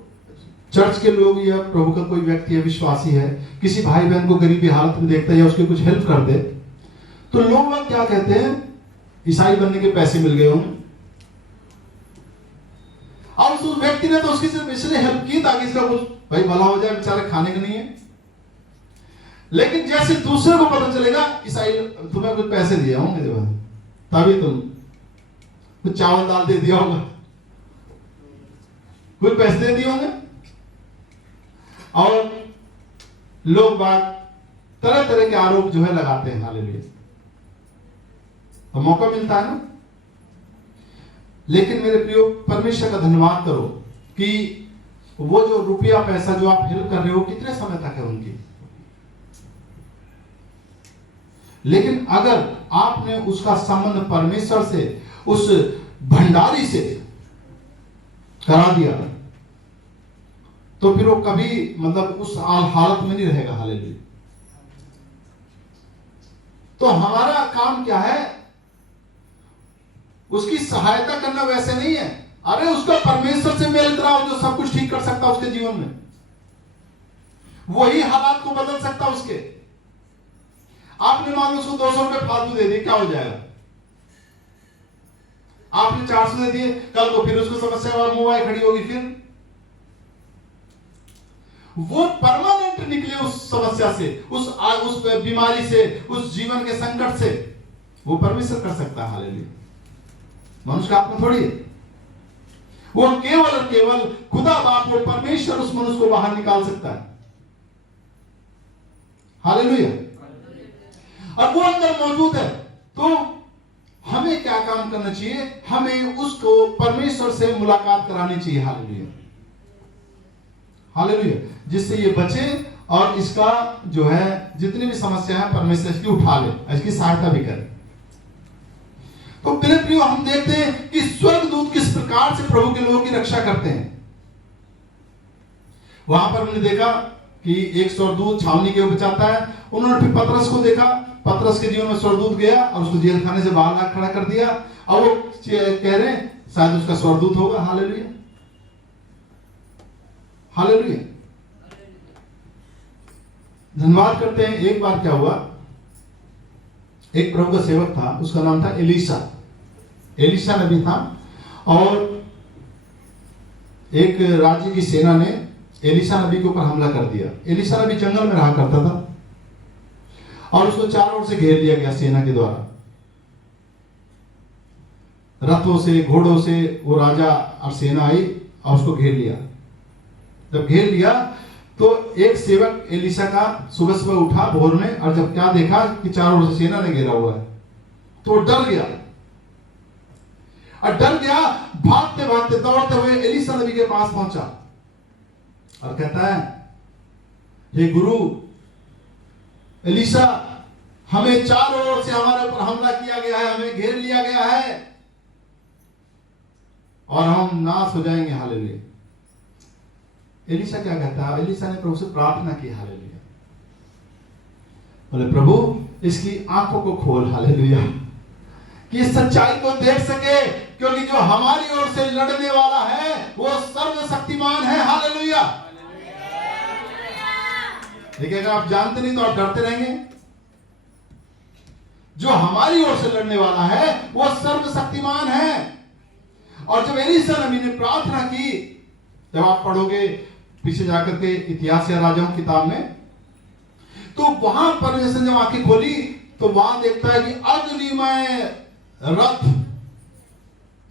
चर्च के लोग या प्रभु का कोई व्यक्ति है, विश्वासी है, किसी भाई बहन को गरीबी हालत में देखता है या उसकी कुछ हेल्प कर दे, तो लोग क्या कहते हैं, ईसाई बनने के पैसे मिल गए होंगे। और उस व्यक्ति ने तो उसकी सिर्फ इसलिए हेल्प की ताकि इसका कुछ भाई भला हो जाए, बेचारे खाने का नहीं है। लेकिन जैसे दूसरे को पता चलेगा ईसाई तुम्हें कुछ पैसे दिए होंगे, तभी तुम कुछ चावल दाल दे दिया होगा, कुछ पैसे दे दिए होंगे, और लोग बात तरह तरह के आरोप जो है लगाते हैं, हालेलुया। तो मौका मिलता है ना। लेकिन मेरे प्रियो, परमेश्वर का धन्यवाद करो कि वो जो रुपया पैसा जो आप हेल्प कर रहे हो, कितने समय तक है उनकी, लेकिन अगर आपने उसका संबंध परमेश्वर से, उस भंडारी से करा दिया, तो फिर वो कभी मतलब उस हालत में नहीं रहेगा। हालेलुया। तो हमारा काम क्या है? उसकी सहायता करना वैसे नहीं है, अरे उसका परमेश्वर से मेल कराओ जो सब कुछ ठीक कर सकता उसके जीवन में, वही हालात को बदल सकता उसके। आपने मान लो उसको 200 रुपए फालतू दे दिए, क्या हो जाएगा? आपने 400 दे दिए, कल को फिर उसको समस्या मुंह खड़ी होगी, फिर वो परमानेंट निकले उस समस्या से, उस बीमारी से, उस जीवन के संकट से, वो परमेश्वर कर सकता है। हालेलुया। मनुष्य का आत्मा थोड़ी है। वो केवल और केवल खुदा बाप, वो परमेश्वर उस मनुष्य को बाहर निकाल सकता है। हालेलुया। और वो अंदर मौजूद है, तो हमें क्या काम करना चाहिए? हमें उसको परमेश्वर से मुलाकात करानी चाहिए। हालेलुया। हालेलुया। जिससे ये बचे और इसका जो है जितनी भी समस्या है परमेश्वर इसकी उठा ले, इसकी सहायता भी करे। तो मेरे प्रियो, हम देखते हैं कि स्वर्गदूत किस प्रकार से प्रभु के लोगों की रक्षा करते हैं। वहां पर हमने देखा कि एक स्वर्गदूत छावनी के ऊपर जाता है। उन्होंने फिर पतरस को देखा, पतरस के जीवन में स्वर्गदूत गया और उसको जेल खाने से बाहर ला खड़ा कर दिया। और वो कह रहे हैं शायद उसका स्वर्गदूत होगा। हालेलुया। हालेलुया। धन्यवाद करते हैं। एक बार क्या हुआ, एक प्रभु का सेवक था, उसका नाम था एलीशा। एलीशा नबी था, और एक राज्य की सेना ने एलीशा नबी के ऊपर हमला कर दिया। एलीशा नबी जंगल में रहा करता था और उसको चारों ओर से घेर लिया गया सेना के द्वारा। रथों से, घोड़ों से वो राजा और सेना आई और उसको घेर लिया। जब घेर लिया तो एक सेवक एलीशा का सुबह सुबह उठा भोर में, और जब क्या देखा कि चारों ओर से सेना ने घेरा हुआ है, तो वो डर गया। और डर गया, भागते भागते दौड़ते हुए एलीशा नबी के पास पहुंचा और कहता है, हे गुरु एलीशा, हमें चारों ओर से हमारे ऊपर हमला किया गया है, हमें घेर लिया गया है और हम नाश हो जाएंगे। हालेलुया। एलीशा क्या कहता है? एलीशा ने प्रभु से प्रार्थना की। हालेलुया। बोले प्रभु इसकी आंखों को खोल। हालेलुया। कि इस सच्चाई को देख सके, क्योंकि जो हमारी ओर से लड़ने वाला है वो सर्वशक्तिमान है। हालेलुया। देखिए, अगर आप जानते नहीं तो आप डरते रहेंगे। जो हमारी ओर से लड़ने वाला है वो सर्वशक्तिमान है। और जब एलीशा नबी ने प्रार्थना की, जब आप पढ़ोगे पीछे जाकर के इतिहास या राजाओं की किताब में, तो वहां परमेश्वर ने जब आंखें खोली तो वहां देखता है कि अग्निमय रथ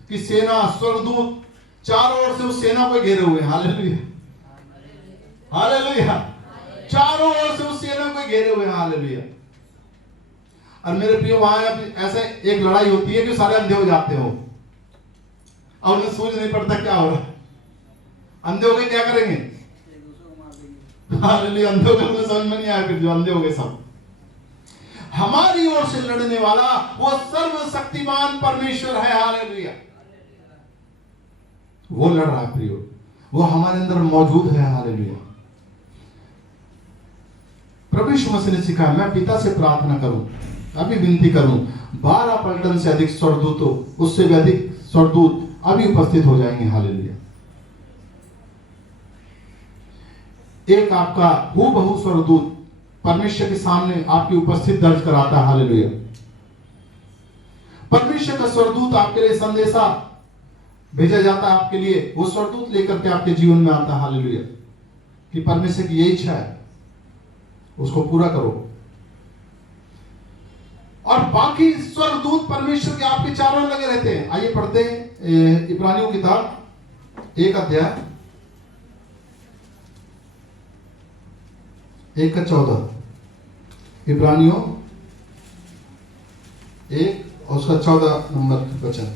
की सेना, स्वर्गदूत चारों ओर से उस सेना को घेरे हुए। हालेलुया। हालेलुया। चारों ओर से उस सेना को घेरे हुए। हालेलुया। और मेरे प्रिय, वहां ऐसे एक लड़ाई होती है कि सारे अंधे हो जाते हो और उन्हें सूझ नहीं पड़ता क्या हो रहा है। अंधे हो गए क्या करेंगे? हालेलुया। अंधे हो गए, समझ में नहीं आया फिर जो अंधे हो गए सब। हमारी ओर से लड़ने वाला वो सर्वशक्तिमान परमेश्वर है। हालेलुया। वो लड़ रहा है प्रियो, वो हमारे अंदर मौजूद है। हालेलुया। प्रभु यीशु मसीह ने सिखाया, मैं पिता से प्रार्थना करूं, अभी विनती करूं, 12 पलटन से अधिक स्वर्गदूतों, उससे भी अधिक स्वर्गदूत अभी उपस्थित हो जाएंगे। हालेलुया। एक आपका हूबहू स्वर्गदूत परमेश्वर के सामने आपकी उपस्थित दर्ज कराता है। हालेलुया। परमेश्वर का स्वर्गदूत आपके लिए संदेशा भेजा जाता है आपके लिए, वो स्वर्गदूत लेकर के आपके जीवन में आता है। हालेलुया। कि परमेश्वर की यही इच्छा है, उसको पूरा करो। और बाकी स्वर्गदूत परमेश्वर के आपके चारों लगे रहते हैं। आइए पढ़ते हैं इब्रानियों की किताब 1 अध्याय 1:14। इब्रानियों 1 और उसका 14 नंबर वचन।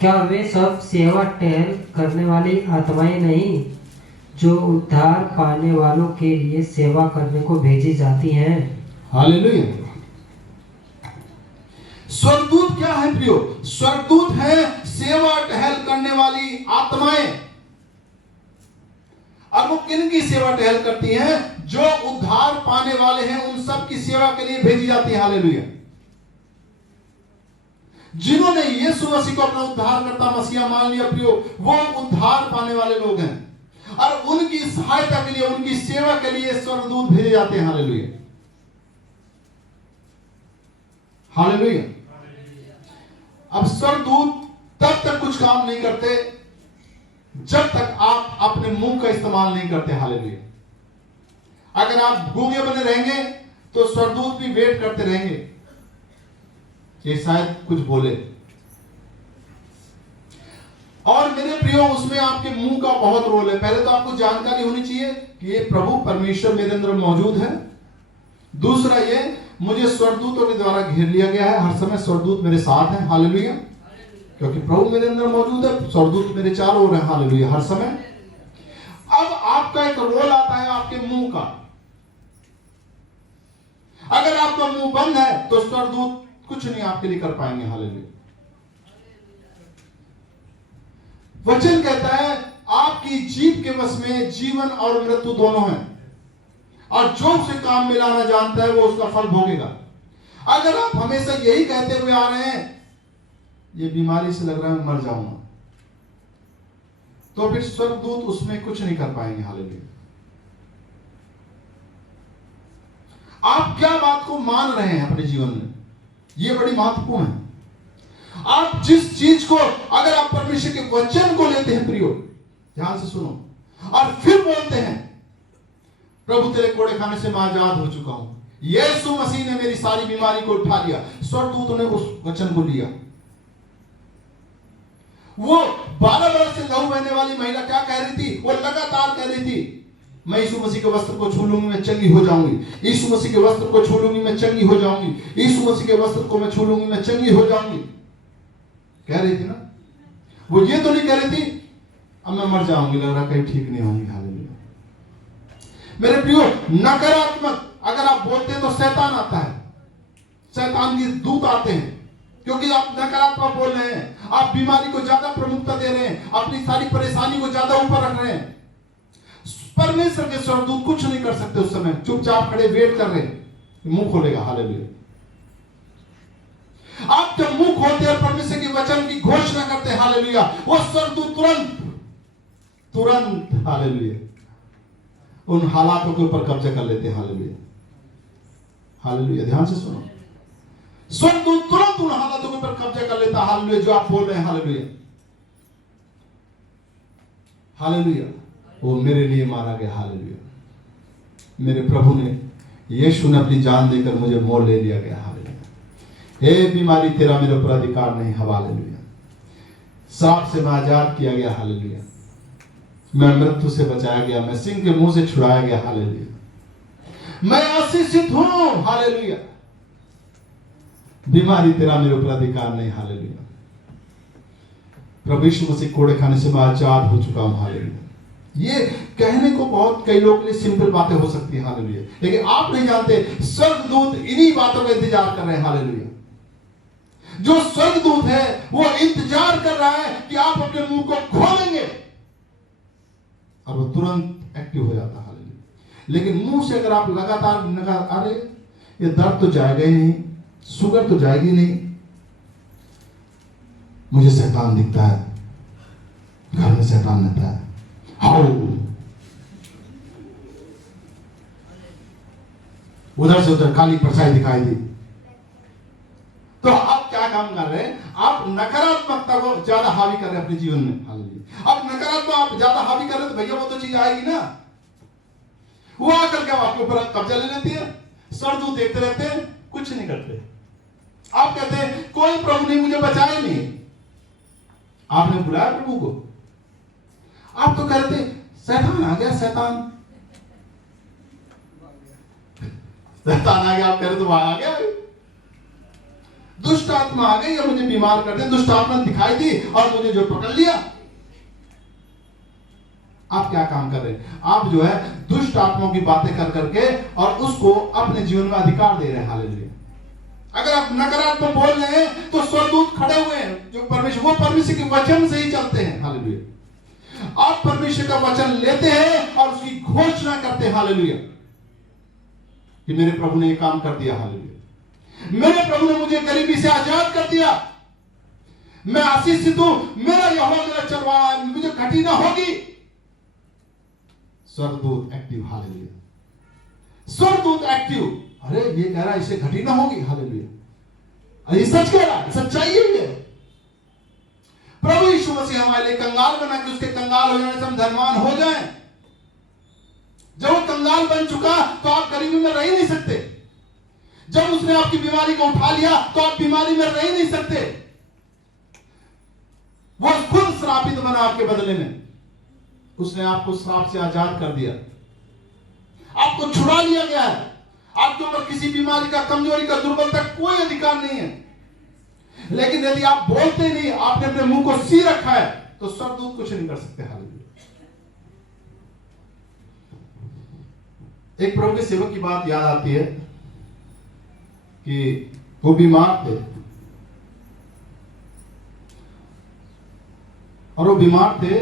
क्या वे सब सेवा टहल करने वाली आत्माएं नहीं, जो उद्धार पाने वालों के लिए सेवा करने को भेजी जाती हैं। हालेलुया। स्वर्गदूत क्या है प्रियो? स्वर्गदूत है सेवा टहल करने वाली आत्माएं। और वो किन की सेवा टहल करती हैं? जो उद्धार पाने वाले हैं, उन सब की सेवा के लिए भेजी जाती है। हालेलुया। जिन्होंने यीशु मसीह को अपना उद्धारकर्ता मसीहा मान लिया प्रियो, वो उद्धार पाने वाले लोग हैं। और उनकी सहायता के लिए, उनकी सेवा के लिए स्वर्गदूत भेजे जाते हैं। Hallelujah, hallelujah. अब स्वर्गदूत तब तक कुछ काम नहीं करते जब तक आप अपने मुंह का इस्तेमाल नहीं करते। हालेलुया। अगर आप गूंगे बने रहेंगे तो स्वर्गदूत भी वेट करते रहेंगे, ये शायद कुछ बोले। और मेरे प्रियो, उसमें आपके मुंह का बहुत रोल है। पहले तो आपको जानकारी होनी चाहिए कि ये प्रभु परमेश्वर मेरे अंदर मौजूद है। दूसरा ये, मुझे स्वर्गदूतों के द्वारा घेर लिया गया है। हर समय स्वर्गदूत मेरे साथ हैं। हालेलुया। क्योंकि प्रभु मेरे अंदर मौजूद है, स्वर्गदूत मेरे चारों ओर हैं। हालेलुया, हर समय। अब आपका एक रोल आता है आपके मुंह का। अगर आपका मुंह बंद है तो स्वर्गदूत कुछ नहीं आपके लिए कर पाएंगे। हालेलुया। वचन कहता है आपकी जीभ के वश में जीवन और मृत्यु दोनों हैं, और जो उसे काम में लाना जानता है वो उसका फल भोगेगा। अगर आप हमेशा यही कहते हुए आ रहे हैं, ये बीमारी से लग रहा है मैं मर जाऊंगा, तो फिर स्वर्गदूत उसमें कुछ नहीं कर पाएंगे। हालेलुया। आप क्या बात को मान रहे हैं अपने जीवन में, यह बड़ी महत्वपूर्ण है। आप जिस चीज को, अगर आप परमेश्वर के वचन को लेते हैं प्रियो, ध्यान से सुनो, और फिर बोलते हैं प्रभु तेरे कोड़े खाने से मैं आजाद हो चुका हूं, यीशु मसीह ने मेरी सारी बीमारी को उठा लिया। स्वर्गदूतों ने उस वचन को लिया। वो 12 वर्ष से लहू बहने वाली महिला क्या कह रही थी? वो लगातार कह रही थी, मैं यीशु मसीह के वस्त्र को छू लूंगी, मैं चंगी हो जाऊंगी। यीशु मसीह के वस्त्र को छू लूंगी, मैं चंगी हो जाऊंगी। यीशु मसीह के वस्त्र को मैं छू लूंगी, मैं चंगी हो जाऊंगी। कह रही थी ना। वो ये तो नहीं कह रही थी अब मैं मर जाऊंगी, लग रहा कहीं ठीक नहीं होंगी। हालेलुया। मेरे प्रियो, नकारात्मक अगर आप बोलते हैं तो शैतान आता है, शैतान के दूत आते हैं, क्योंकि आप नकारात्मक बोल रहे हैं। आप बीमारी को ज्यादा प्रमुखता दे रहे हैं, अपनी सारी परेशानी को ज्यादा ऊपर रख रहे हैं। परमेश्वर के स्वर्गदूत कुछ नहीं कर सकते उस समय, चुपचाप खड़े वेट कर रहे हैं, मुंह खोलेगा। हालेलुया। आप जब मुंह खोलते हैं परमेश्वर के वचन की घोषणा करते हैं, हालेलुया, वो स्वर्गदूत तुरंत हालेलुया उन हालातों के ऊपर कब्जा कर लेते हैं। Hallelujah, hallelujah. ध्यान से सुनो, स्वर्गदूत तुरंत उन हालातों के ऊपर कब्जा कर लेता है। हालेलुया, जो आप बोल रहे हैं। Hallelujah, hallelujah. वो मेरे लिए मारा गया। हालेलुया। मेरे प्रभु ने, यीशु ने अपनी जान देकर मुझे मोल ले लिया गया। हालेलुया। हे बीमारी, तेरा मेरे ऊपर अधिकार नहीं। हालेलुया। सांप से मैं आजाद किया गया। हालेलुया। मैं मृत्यु से बचाया गया, मैं सिंह के मुंह से छुड़ाया गया। हालेलुया। मैं आशीषित हूं। हालेलुया। बीमारी, तेरा मेरे ऊपर अधिकार नहीं। हालेलुया। प्रभु यीशु मसीह कोड़े खाने से मैं आजाद हो चुका हूं। हालेलुया। ये कहने को बहुत कई लोगों के लिए सिंपल बातें हो सकती हैं। हालेलुया। लेकिन आप नहीं जानते, स्वर्गदूत इन्हीं बातों का इंतजार कर रहे हैं। हालेलुया। जो स्वर्गदूत है वो इंतजार कर रहा है कि आप अपने मुंह को खोलेंगे और वो तुरंत एक्टिव हो जाता है। हालेलुया। लेकिन मुंह से अगर आप लगातार अरे ये दर्द तो जाएगा ही नहीं, शुगर तो जाएगी नहीं, मुझे शैतान दिखता है, घर में शैतान रहता है, उधर से उधर काली परछाई दिखाई दी, तो आप क्या काम कर रहे हैं? आप नकारात्मकता को ज्यादा हावी कर रहे हैं अपने जीवन में। हालेलुया। अब नकारात्मक आप ज्यादा हावी कर रहे हैं तो भैया वो तो चीज आएगी ना, वो आकर के आपके ऊपर कब्जा ले लेती है। स्वर्गदूत देखते रहते हैं, कुछ नहीं करते। आप कहते हैं कोई प्रभु नहीं मुझे बचाए नहीं। आपने बुलाया प्रभु को, आप तो कह रहे थे शैतान आ गया, शैतान आ गया। आप कह रहे तो वहां आ गया, दुष्ट आत्मा आ गई या मुझे बीमार कर दे। दुष्ट आत्मा दिखाई दी और मुझे जो पकड़ लिया। आप क्या काम कर रहे हैं? आप जो है दुष्ट आत्माओं की बातें कर करके और उसको अपने जीवन में अधिकार दे रहे हैं। हालेलुया। अगर आप नकारात्मक बोल रहे हैं तो स्वर्गदूत खड़े हुए हैं जो परमेश्वर, वो परमेश्वर के वचन से ही चलते हैं। हालेलुया। आप परमेश्वर का वचन लेते हैं और उसकी घोषणा करते हैं। हालेलुया, कि मेरे प्रभु ने ये काम कर दिया। हालेलुया, मेरे प्रभु ने मुझे गरीबी से आजाद कर दिया, मैं आशीषित हूं, मेरा यहोवा मेरा चरवाहा है, मुझे घटी ना होगी। स्वर्गदूत एक्टिव। हालेलुया, स्वर्गदूत एक्टिव। अरे ये कह रहा है इसे घटी ना होगी। हालेलुया, अरे ये सच कह रहा है, सच्चाई है। प्रभु यीशु मसीह हमारे लिए कंगाल बना कि उसके कंगाल हो जाने से हम धनवान हो जाएं। जब वो कंगाल बन चुका तो आप गरीबी में रह ही नहीं सकते। जब उसने आपकी बीमारी को उठा लिया तो आप बीमारी में रह ही नहीं सकते। वो खुद श्रापित बना आपके बदले में। उसने आपको श्राप से आजाद कर दिया, आपको छुड़ा लिया गया है। आपके ऊपर किसी बीमारी का, कमजोरी का, दुर्बलता का कोई अधिकार नहीं है। लेकिन यदि आप बोलते नहीं, आपने अपने मुंह को सी रखा है, तो स्वर्गदूत कुछ नहीं कर सकते। हालेलुया। एक प्रभु के सेवक की बात याद आती है कि वो बीमार थे और वो बीमार थे।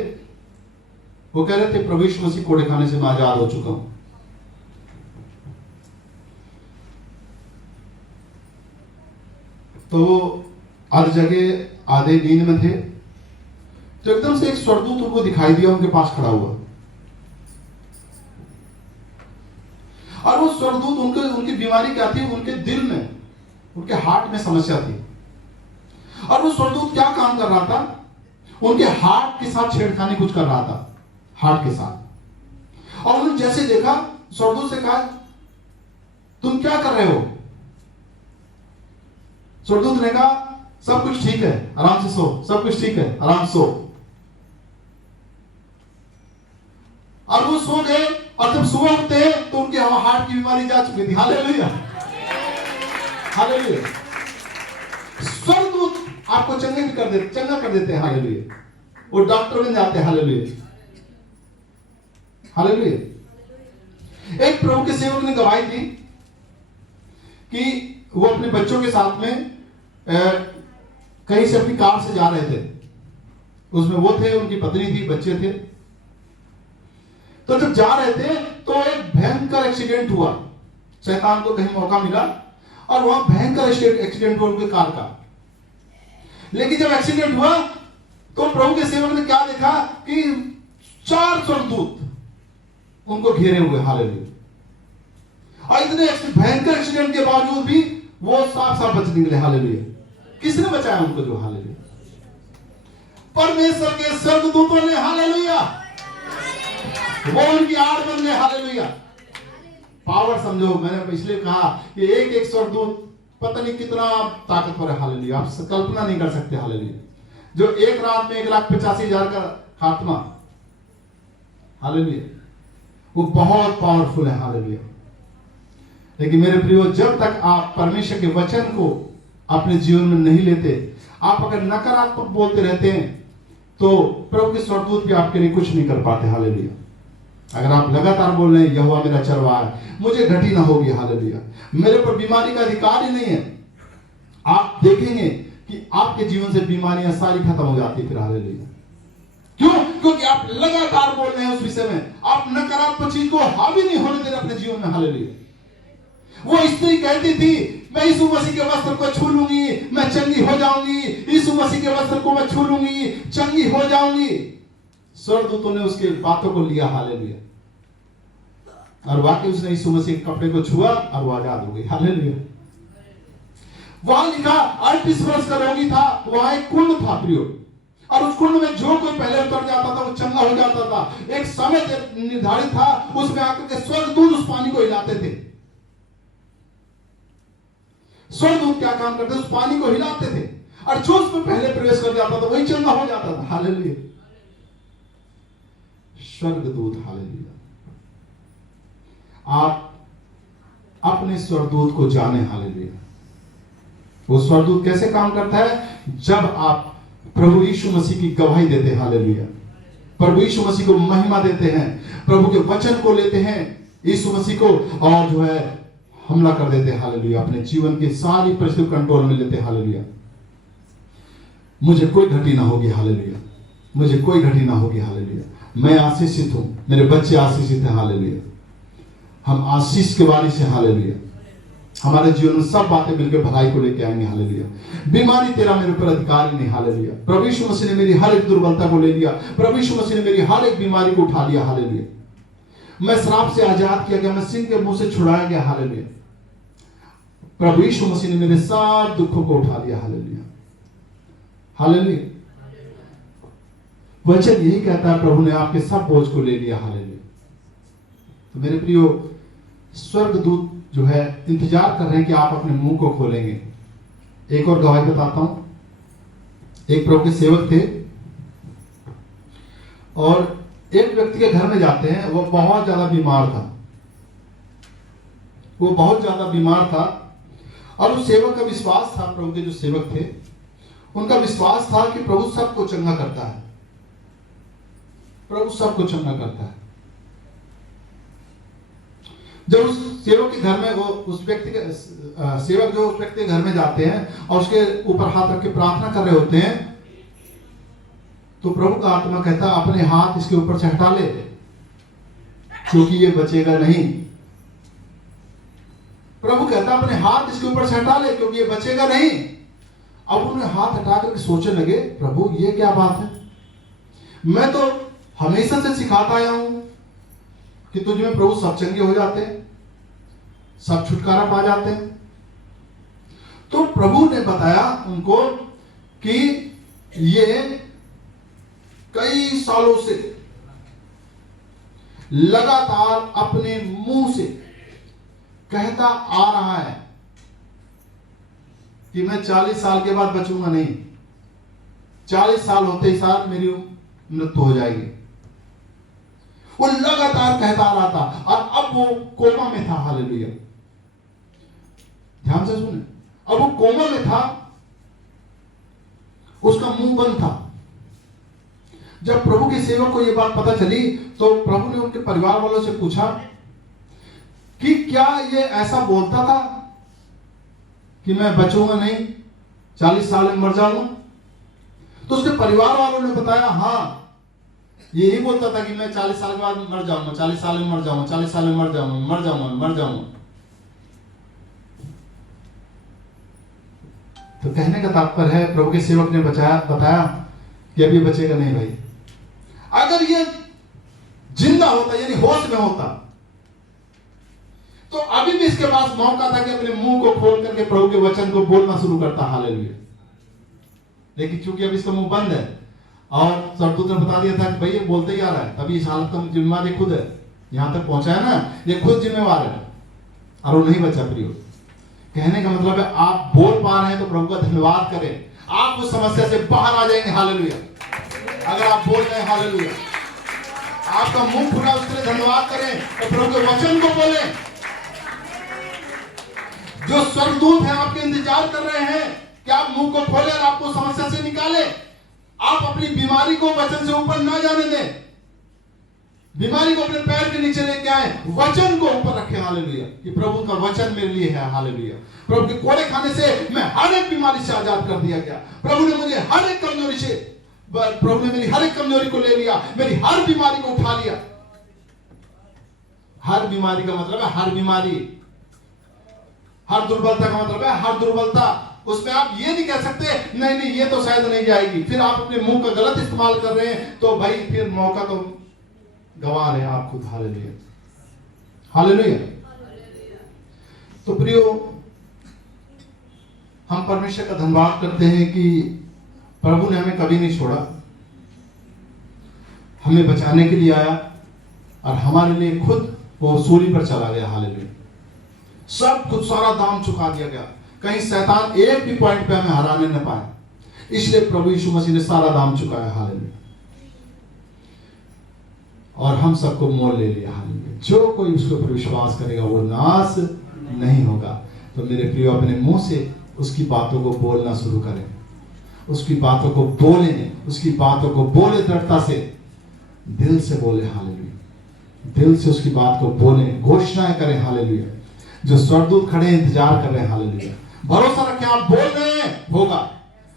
वो कह रहे थे प्रभु यीशु मसीह कोड़े खाने से मैं आजाद हो चुका हूं। तो वो हर जगह आधे नींद में थे, तो एकदम से एक स्वर्गदूत उनको दिखाई दिया, उनके पास खड़ा हुआ। और वो स्वर्गदूत उनकी बीमारी क्या थी? उनके दिल में, उनके हार्ट में समस्या थी। और वो स्वर्गदूत क्या काम कर रहा था? उनके हार्ट के साथ छेड़खानी कुछ कर रहा था, हार्ट के साथ। और उन्होंने जैसे देखा, स्वर्गदूत से कहा तुम क्या कर रहे हो? स्वर्गदूत ने कहा सब कुछ ठीक है, आराम से सो, सब कुछ ठीक है, आराम सो। और वो सो गए। और जब सुबह उठते हैं तो उनके हार्ट की बीमारी जा चुकी थी। Hallelujah, hallelujah. स्वर्गदूत आपको चंगा कर देते हैं। हालेलुया, वो डॉक्टर बन जाते हैं। Hallelujah, hallelujah. एक प्रभु के सेवक ने गवाही दी कि वो अपने बच्चों के साथ में कहीं से अपनी कार से जा रहे थे। उसमें वो थे, उनकी पत्नी थी, बच्चे थे। तो जब जा रहे थे तो एक भयंकर एक्सीडेंट हुआ। शैतान को कहीं मौका मिला और वहां भयंकर एक्सीडेंट हुआ उनके कार का। लेकिन जब एक्सीडेंट हुआ तो प्रभु के सेवक ने क्या देखा कि 4 स्वर्गदूत उनको घेरे हुए। हालेलुया। और इतने भयंकर एक्सीडेंट के बावजूद भी वो साफ साफ बच निकले। हालेलुया। किसने बचाया उनको? जो हालेलुया, परमेश्वर के स्वर्गदूतों ने। हालेलुया, वो उनकी आड़ बन गए। हालेलुया। पावर समझो, मैंने इसलिए कहा कि एक एक स्वर्गदूत पता नहीं कितना ताकतवर है। हालेलुया, आप कल्पना नहीं कर सकते। हालेलुया, जो एक रात में 1,85,000 का खात्मा, हालेलुया, वो बहुत पावरफुल है। हालेलुया। लेकिन मेरे प्रियो, जब तक आप परमेश्वर के वचन को अपने जीवन में नहीं लेते, आप अगर नकारात्मक बोलते रहते हैं, तो प्रभु के स्वर्गदूत भी आपके लिए कुछ नहीं कर पाते। हालेलुया। अगर आप लगातार बोल रहे हैं यहोवा मेरा चरवाहा है, मुझे घटी ना होगी। हालेलुया, मेरे पर बीमारी का अधिकार ही नहीं है, आप देखेंगे कि आपके जीवन से बीमारियां सारी खत्म हो जाती है फिर। हालेलुया। क्यों? क्योंकि आप लगातार बोल रहे हैं उस विषय में, आप नकारात्मक चीज को हावी नहीं होने दे रहे अपने जीवन में। हालेलुया। वो स्त्री कहती थी मैं यीशु मसीह के वस्त्र को छू लूंगी, मैं चंगी हो जाऊंगी, यीशु मसीह के वस्त्र को मैं छू लूंगी, चंगी हो जाऊंगी। स्वर्गदूतों ने उसके बातों को लिया। हालेलुया। और वाकई उसने यीशु मसीह के कपड़े को छुआ और वो आजाद हो गई। हालेलुया। वहां लिखा 38 वर्ष का रोगी था, वहां एक कुंड था प्रियो, और उस कुंड में जो कोई पहले उतर जाता था वो चंगा हो जाता था। एक समय निर्धारित था, उसमें आकर के स्वर्गदूत उस पानी को हिलाते थे। स्वर्गदूत क्या काम करते? उस पानी को हिलाते थे, और जो उसमें पहले प्रवेश कर जाता था वही चंगा हो जाता था। हालेलुया। स्वर्गदूत। हालेलुया। आप अपने स्वर्गदूत को जाने। हालेलुया। वो स्वर्गदूत कैसे काम करता है? जब आप प्रभु यीशु मसीह की गवाही देते। हालेलुया। प्रभु यीशु मसीह को महिमा देते हैं, प्रभु के वचन को लेते हैं यीशु मसीह को, और जो है हमला कर देते हैं। हालेलुया। अपने जीवन की सारी परिस्थिति कंट्रोल में लेते हैं। हालेलुया। मुझे कोई घटी ना होगी। हालेलुया। मुझे कोई घटी ना होगी। हालेलुया। मैं आशीषित हूं, मेरे बच्चे आशीषित हैं। हालेलुया। हम आशीष के वारिस हैं। हालेलुया। हमारे जीवन में सब बातें मिलकर भलाई को लेके आएंगे। हालेलुया। बीमारी तेरा मेरे ऊपर अधिकार ही नहीं। हालेलुया। प्रभु यीशु मसीह ने मेरी हर एक दुर्बलता को ले लिया। प्रभु यीशु मसीह ने मेरी हर एक बीमारी को उठा लिया। हालेलुया। मैं श्राप से आजाद किया गया, मैं सिंह के मुंह से छुड़ाया गया। हालेलुया। प्रभु यीशु मसीह ने मेरे सारे दुखों को उठा लिया। हालेलुया। हालेलुया। वचन यही कहता है, प्रभु ने आपके सब बोझ को ले लिया। हालेलुया। तो मेरे प्रियो, स्वर्गदूत जो है इंतजार कर रहे हैं कि आप अपने मुंह को खोलेंगे। एक और गवाही बताता हूं। एक प्रभु के सेवक थे और एक व्यक्ति के घर में जाते हैं। वो बहुत ज्यादा बीमार था। वो बहुत ज्यादा बीमार था और उस सेवक का विश्वास था, प्रभु के जो सेवक थे उनका विश्वास था कि प्रभु सबको चंगा करता है। प्रभु सबको चंगा करता है। जब उस सेवक के घर में वो उस व्यक्ति के सेवक जो उस व्यक्ति के घर में जाते हैं और उसके ऊपर हाथ रख के प्रार्थना कर रहे होते हैं, तो प्रभु का आत्मा कहता है अपने हाथ इसके ऊपर से हटा ले, क्योंकि ये बचेगा नहीं। प्रभु कहता अपने हाथ इसके ऊपर से हटा ले, क्योंकि ये बचेगा नहीं। अब उन्हें हाथ हटा करके सोचने लगे, प्रभु ये क्या बात है? मैं तो हमेशा से सिखाता आया हूं कि तुझ में प्रभु सब चंगे हो जाते हैं, सब छुटकारा पा जाते हैं। तो प्रभु ने बताया उनको कि ये कई सालों से लगातार अपने मुंह से कहता आ रहा है कि मैं 40 साल के बाद बचूंगा नहीं, 40 साल होते ही साल मेरी मृत्यु हो जाएगी। वो लगातार कहता आ रहा था और अब वो कोमा में था। हालेलुया। ध्यान से सुने, अब वो कोमा में था, उसका मुंह बंद था। जब प्रभु के सेवक को यह बात पता चली तो प्रभु ने उनके परिवार वालों से पूछा कि क्या ये ऐसा बोलता था कि मैं बचूंगा नहीं, 40 साल में मर जाऊंगा? तो उसके परिवार वालों ने बताया हाँ, यही बोलता था कि मैं 40 साल के बाद मर जाऊंगा, 40 साल में मर जाऊंगा, 40 साल में मर जाऊंगा, मर जाऊंगा, मर जाऊंगा। तो कहने का तात्पर्य है, प्रभु के सेवक ने बताया कि अभी बचेगा नहीं भाई। अगर ये जिंदा होता यानी होश में होता तो अभी भी इसके पास मौका था कि अपने मुंह को खोल करके प्रभु के वचन को बोलना शुरू करता। हालेलुया। लेकिन चूंकि अभी इसका मुंह बंद है और सरदूत ने बता दिया था कि भाई ये बोलते ही आ रहा है, तभी इस हालत का जिम्मेवार खुद है, यहां तक पहुंचा है ना, ये खुद जिम्मेवार है और वो नहीं बचा। प्रियो, कहने का मतलब है आप बोल पा रहे हैं तो प्रभु का धन्यवाद करें, आप उस समस्या से बाहर आ जाएंगे। हालेलुया। अगर आप बोल रहे हैं हालेलुया, आपका मुंह खुला, उसके लिए धन्यवाद करें और प्रभु के वचन को बोलें। जो स्वर्गदूत हैं आपके इंतजार कर रहे हैं कि आप मुंह को खोलें और आपको समस्या से निकालें। आप अपनी बीमारी को वचन से ऊपर ना जाने दें, बीमारी को अपने पैर के नीचे लेके आए, वचन को ऊपर रखें। हालेलुया। कि प्रभु का वचन मेरे लिए है। हालेलुया। प्रभु के कोड़े खाने से मैं हर एक बीमारी से आजाद कर दिया गया। प्रभु ने मुझे हर एक कमजोरी से, प्रभु ने मेरी हर एक कमजोरी को ले लिया, मेरी हर बीमारी को उठा लिया। हर बीमारी का मतलब है हर बीमारी, हर दुर्बलता का मतलब है हर दुर्बलता। उसमें आप ये नहीं कह सकते नहीं नहीं ये तो शायद नहीं जाएगी, फिर आप अपने मुंह का गलत इस्तेमाल कर रहे हैं तो भाई फिर मौका तो गवा रहे हैं आप खुद। हालेलुया। हालेलुया। तो प्रियो, हम परमेश्वर का धन्यवाद करते हैं कि प्रभु ने हमें कभी नहीं छोड़ा, हमें बचाने के लिए आया और हमारे लिए खुद वो सूली पर चला गया। हालेलुया। सब कुछ सारा दाम चुका दिया गया, कहीं शैतान एक भी पॉइंट पे हमें हराने न पाए। इसलिए प्रभु यीशु मसीह ने सारा दाम चुकाया। हालेलुया। और हम सबको मोल ले लिया। हालेलुया। जो कोई उसके ऊपर विश्वास करेगा वो नाश नहीं होगा। तो मेरे प्रियो, अपने मुंह से उसकी बातों को बोलना शुरू करें, उसकी बातों को बोलें, उसकी बातों को बोले दृढ़ता से। दिल से बोले हालेलुया, दिल से उसकी बात को बोले, घोषणाएं करें हालेलुया। जो स्वर्गदूत खड़े इंतजार कर रहे हैं हालेलुया, भरोसा रखें, आप बोल रहे हैं होगा,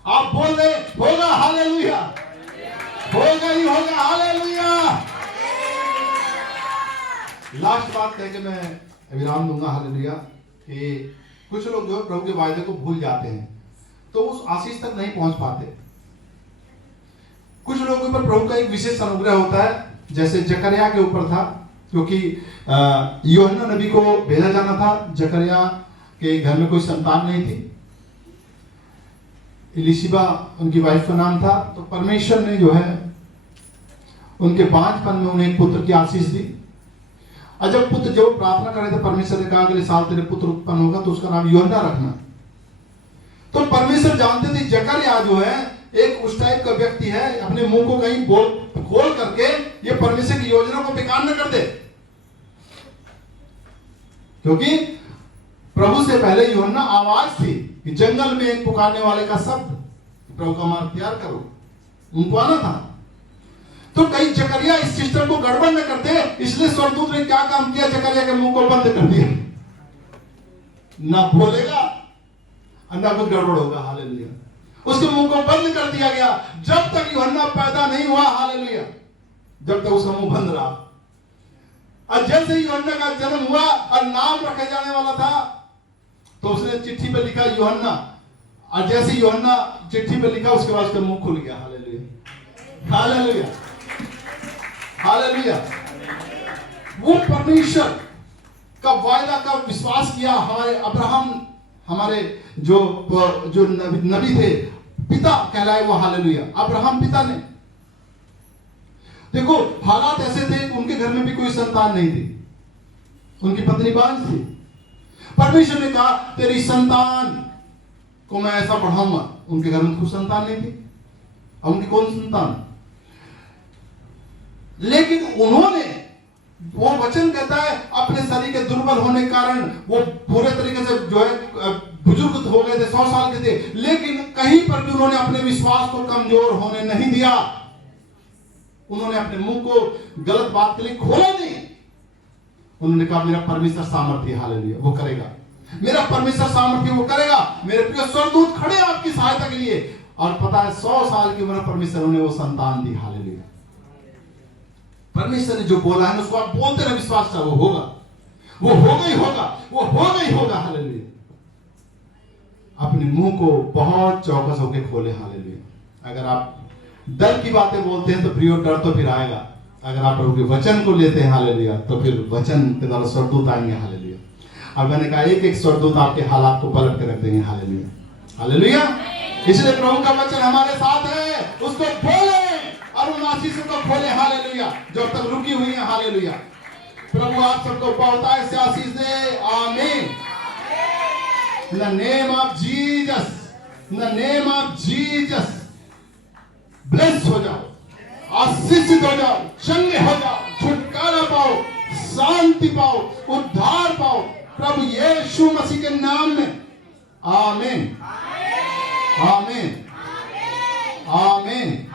आप बोल रहे होगा हालेलुया, होगा ही होगा हालेलुया। लास्ट बात कह के मैं विराम दूंगा हालेलुया, कि कुछ लोग जो है प्रभु के वायदे को भूल जाते हैं तो उस आशीष तक नहीं पहुंच पाते। कुछ लोगों के ऊपर प्रभु का एक विशेष अनुग्रह होता है, जैसे जकरिया के ऊपर था, क्योंकि यूहन्ना नबी को भेजा जाना था, जकरिया के घर में कोई संतान नहीं थी, इलिशिबा उनकी वाइफ का नाम था, तो परमेश्वर ने जो है उनके बांझपन में उन्हें एक पुत्र की आशीष दी। और जब प्रार्थना कर रहे थे, परमेश्वर ने कहा अगले साल तेरे पुत्र उत्पन्न होगा तो उसका नाम यूहन्ना रखना। तो परमेश्वर जानते थे जकरिया जो है एक उस टाइप का व्यक्ति है, अपने मुंह को कहीं खोल करके ये परमेश्वर की योजना को बेकार न कर दे, क्योंकि प्रभु से पहले यूहन्ना आवाज थी कि जंगल में एक पुकारने वाले का शब्द, प्रभु का मार्ग तैयार करो, उनको आना था। तो कहीं जकरिया इस सिस्टम को गड़बड़ न करते, इसलिए स्वर्गदूत ने क्या काम किया, जकरिया के मुंह को बंद कर दिया, ना बोलेगा ना कुछ गड़बड़ होगा हालेलुया। उसके मुंह को बंद कर दिया गया जब तक यूहन्ना पैदा नहीं हुआ हालेलुया, जब तक उसका मुंह बंद रहा। और जैसे ही यूहन्ना का जन्म हुआ और नाम रखे जाने वाला था तो उसने चिट्ठी पे लिखा यूहन्ना, और जैसे यूहन्ना चिट्ठी पे लिखा उसके बाद उसका मुंह खुल गया हालेलुया, हालेलुया, हालेलुया। वो परमेश्वर का वायदा का विश्वास किया। हमारे अब्राहम, हमारे जो नबी थे, पिता कहलाए वो हालेलुया, अब्राहम पिता ने। देखो हालात ऐसे थे कि उनके घर में भी कोई संतान नहीं थी, उनकी पत्नी बांझ थी। परमेश्वर ने कहा तेरी संतान को मैं ऐसा बढ़ाऊंगा। उनके घर में कोई संतान नहीं थी, अब उनकी कौन संतान, लेकिन उन्होंने, वो वचन कहता है अपने शरीर के दुर्बल होने के कारण वो पूरे तरीके से जो है बुजुर्ग हो गए थे, 100 साल के थे, लेकिन कहीं पर भी उन्होंने अपने विश्वास को कमजोर होने नहीं दिया। उन्होंने अपने मुंह को गलत बात के लिए खोला नहीं। उन्होंने कहा मेरा परमेश्वर सामर्थ्य हालेलुया वो करेगा, मेरा परमेश्वर सामर्थ्य वो करेगा। मेरे प्रिय स्वर्गदूत खड़े आपकी सहायता के लिए। और पता है 100 साल की उम्र परमेश्वर उन्हें वो संतान दी हालेलुया। परमेश्वर ने जो बोला है उसको आप बोलते रहे, विश्वास था वो होगा, वो होगा ही होगा, वो होगा ही होगा हालेलुया। अपने मुंह को बहुत चौकस होकर खोले हालेलुया। अगर आप डर की बातें बोलते हैं तो प्रियो डर तो फिर आएगा। अगर आप प्रभु के वचन को लेते हैं हालेलुया तो फिर वचन के द्वारा स्वर्गदूत आएंगे हालेलुया। अब मैंने कहा एक एक स्वर्गदूत आपके हालात को पलट के रख देंगे हालेलुया, हालेलुया। इसलिए प्रभु का वचन हमारे साथ है, उसको बोले और उन आशीषों को खोले हालेलुया जो अब तक रुकी हुई है हालेलुया। प्रभु आप सबको बहुतायत से आशीष दे, आमीन। In the name of Jesus, in the name of Jesus, bless हो जाओ, आशीषित हो जाओ, चंगे हो जाओ, छुटकारा पाओ, शांति पाओ, उद्धार पाओ प्रभु यीशु मसीह के नाम में, आमीन, आमीन, आमीन।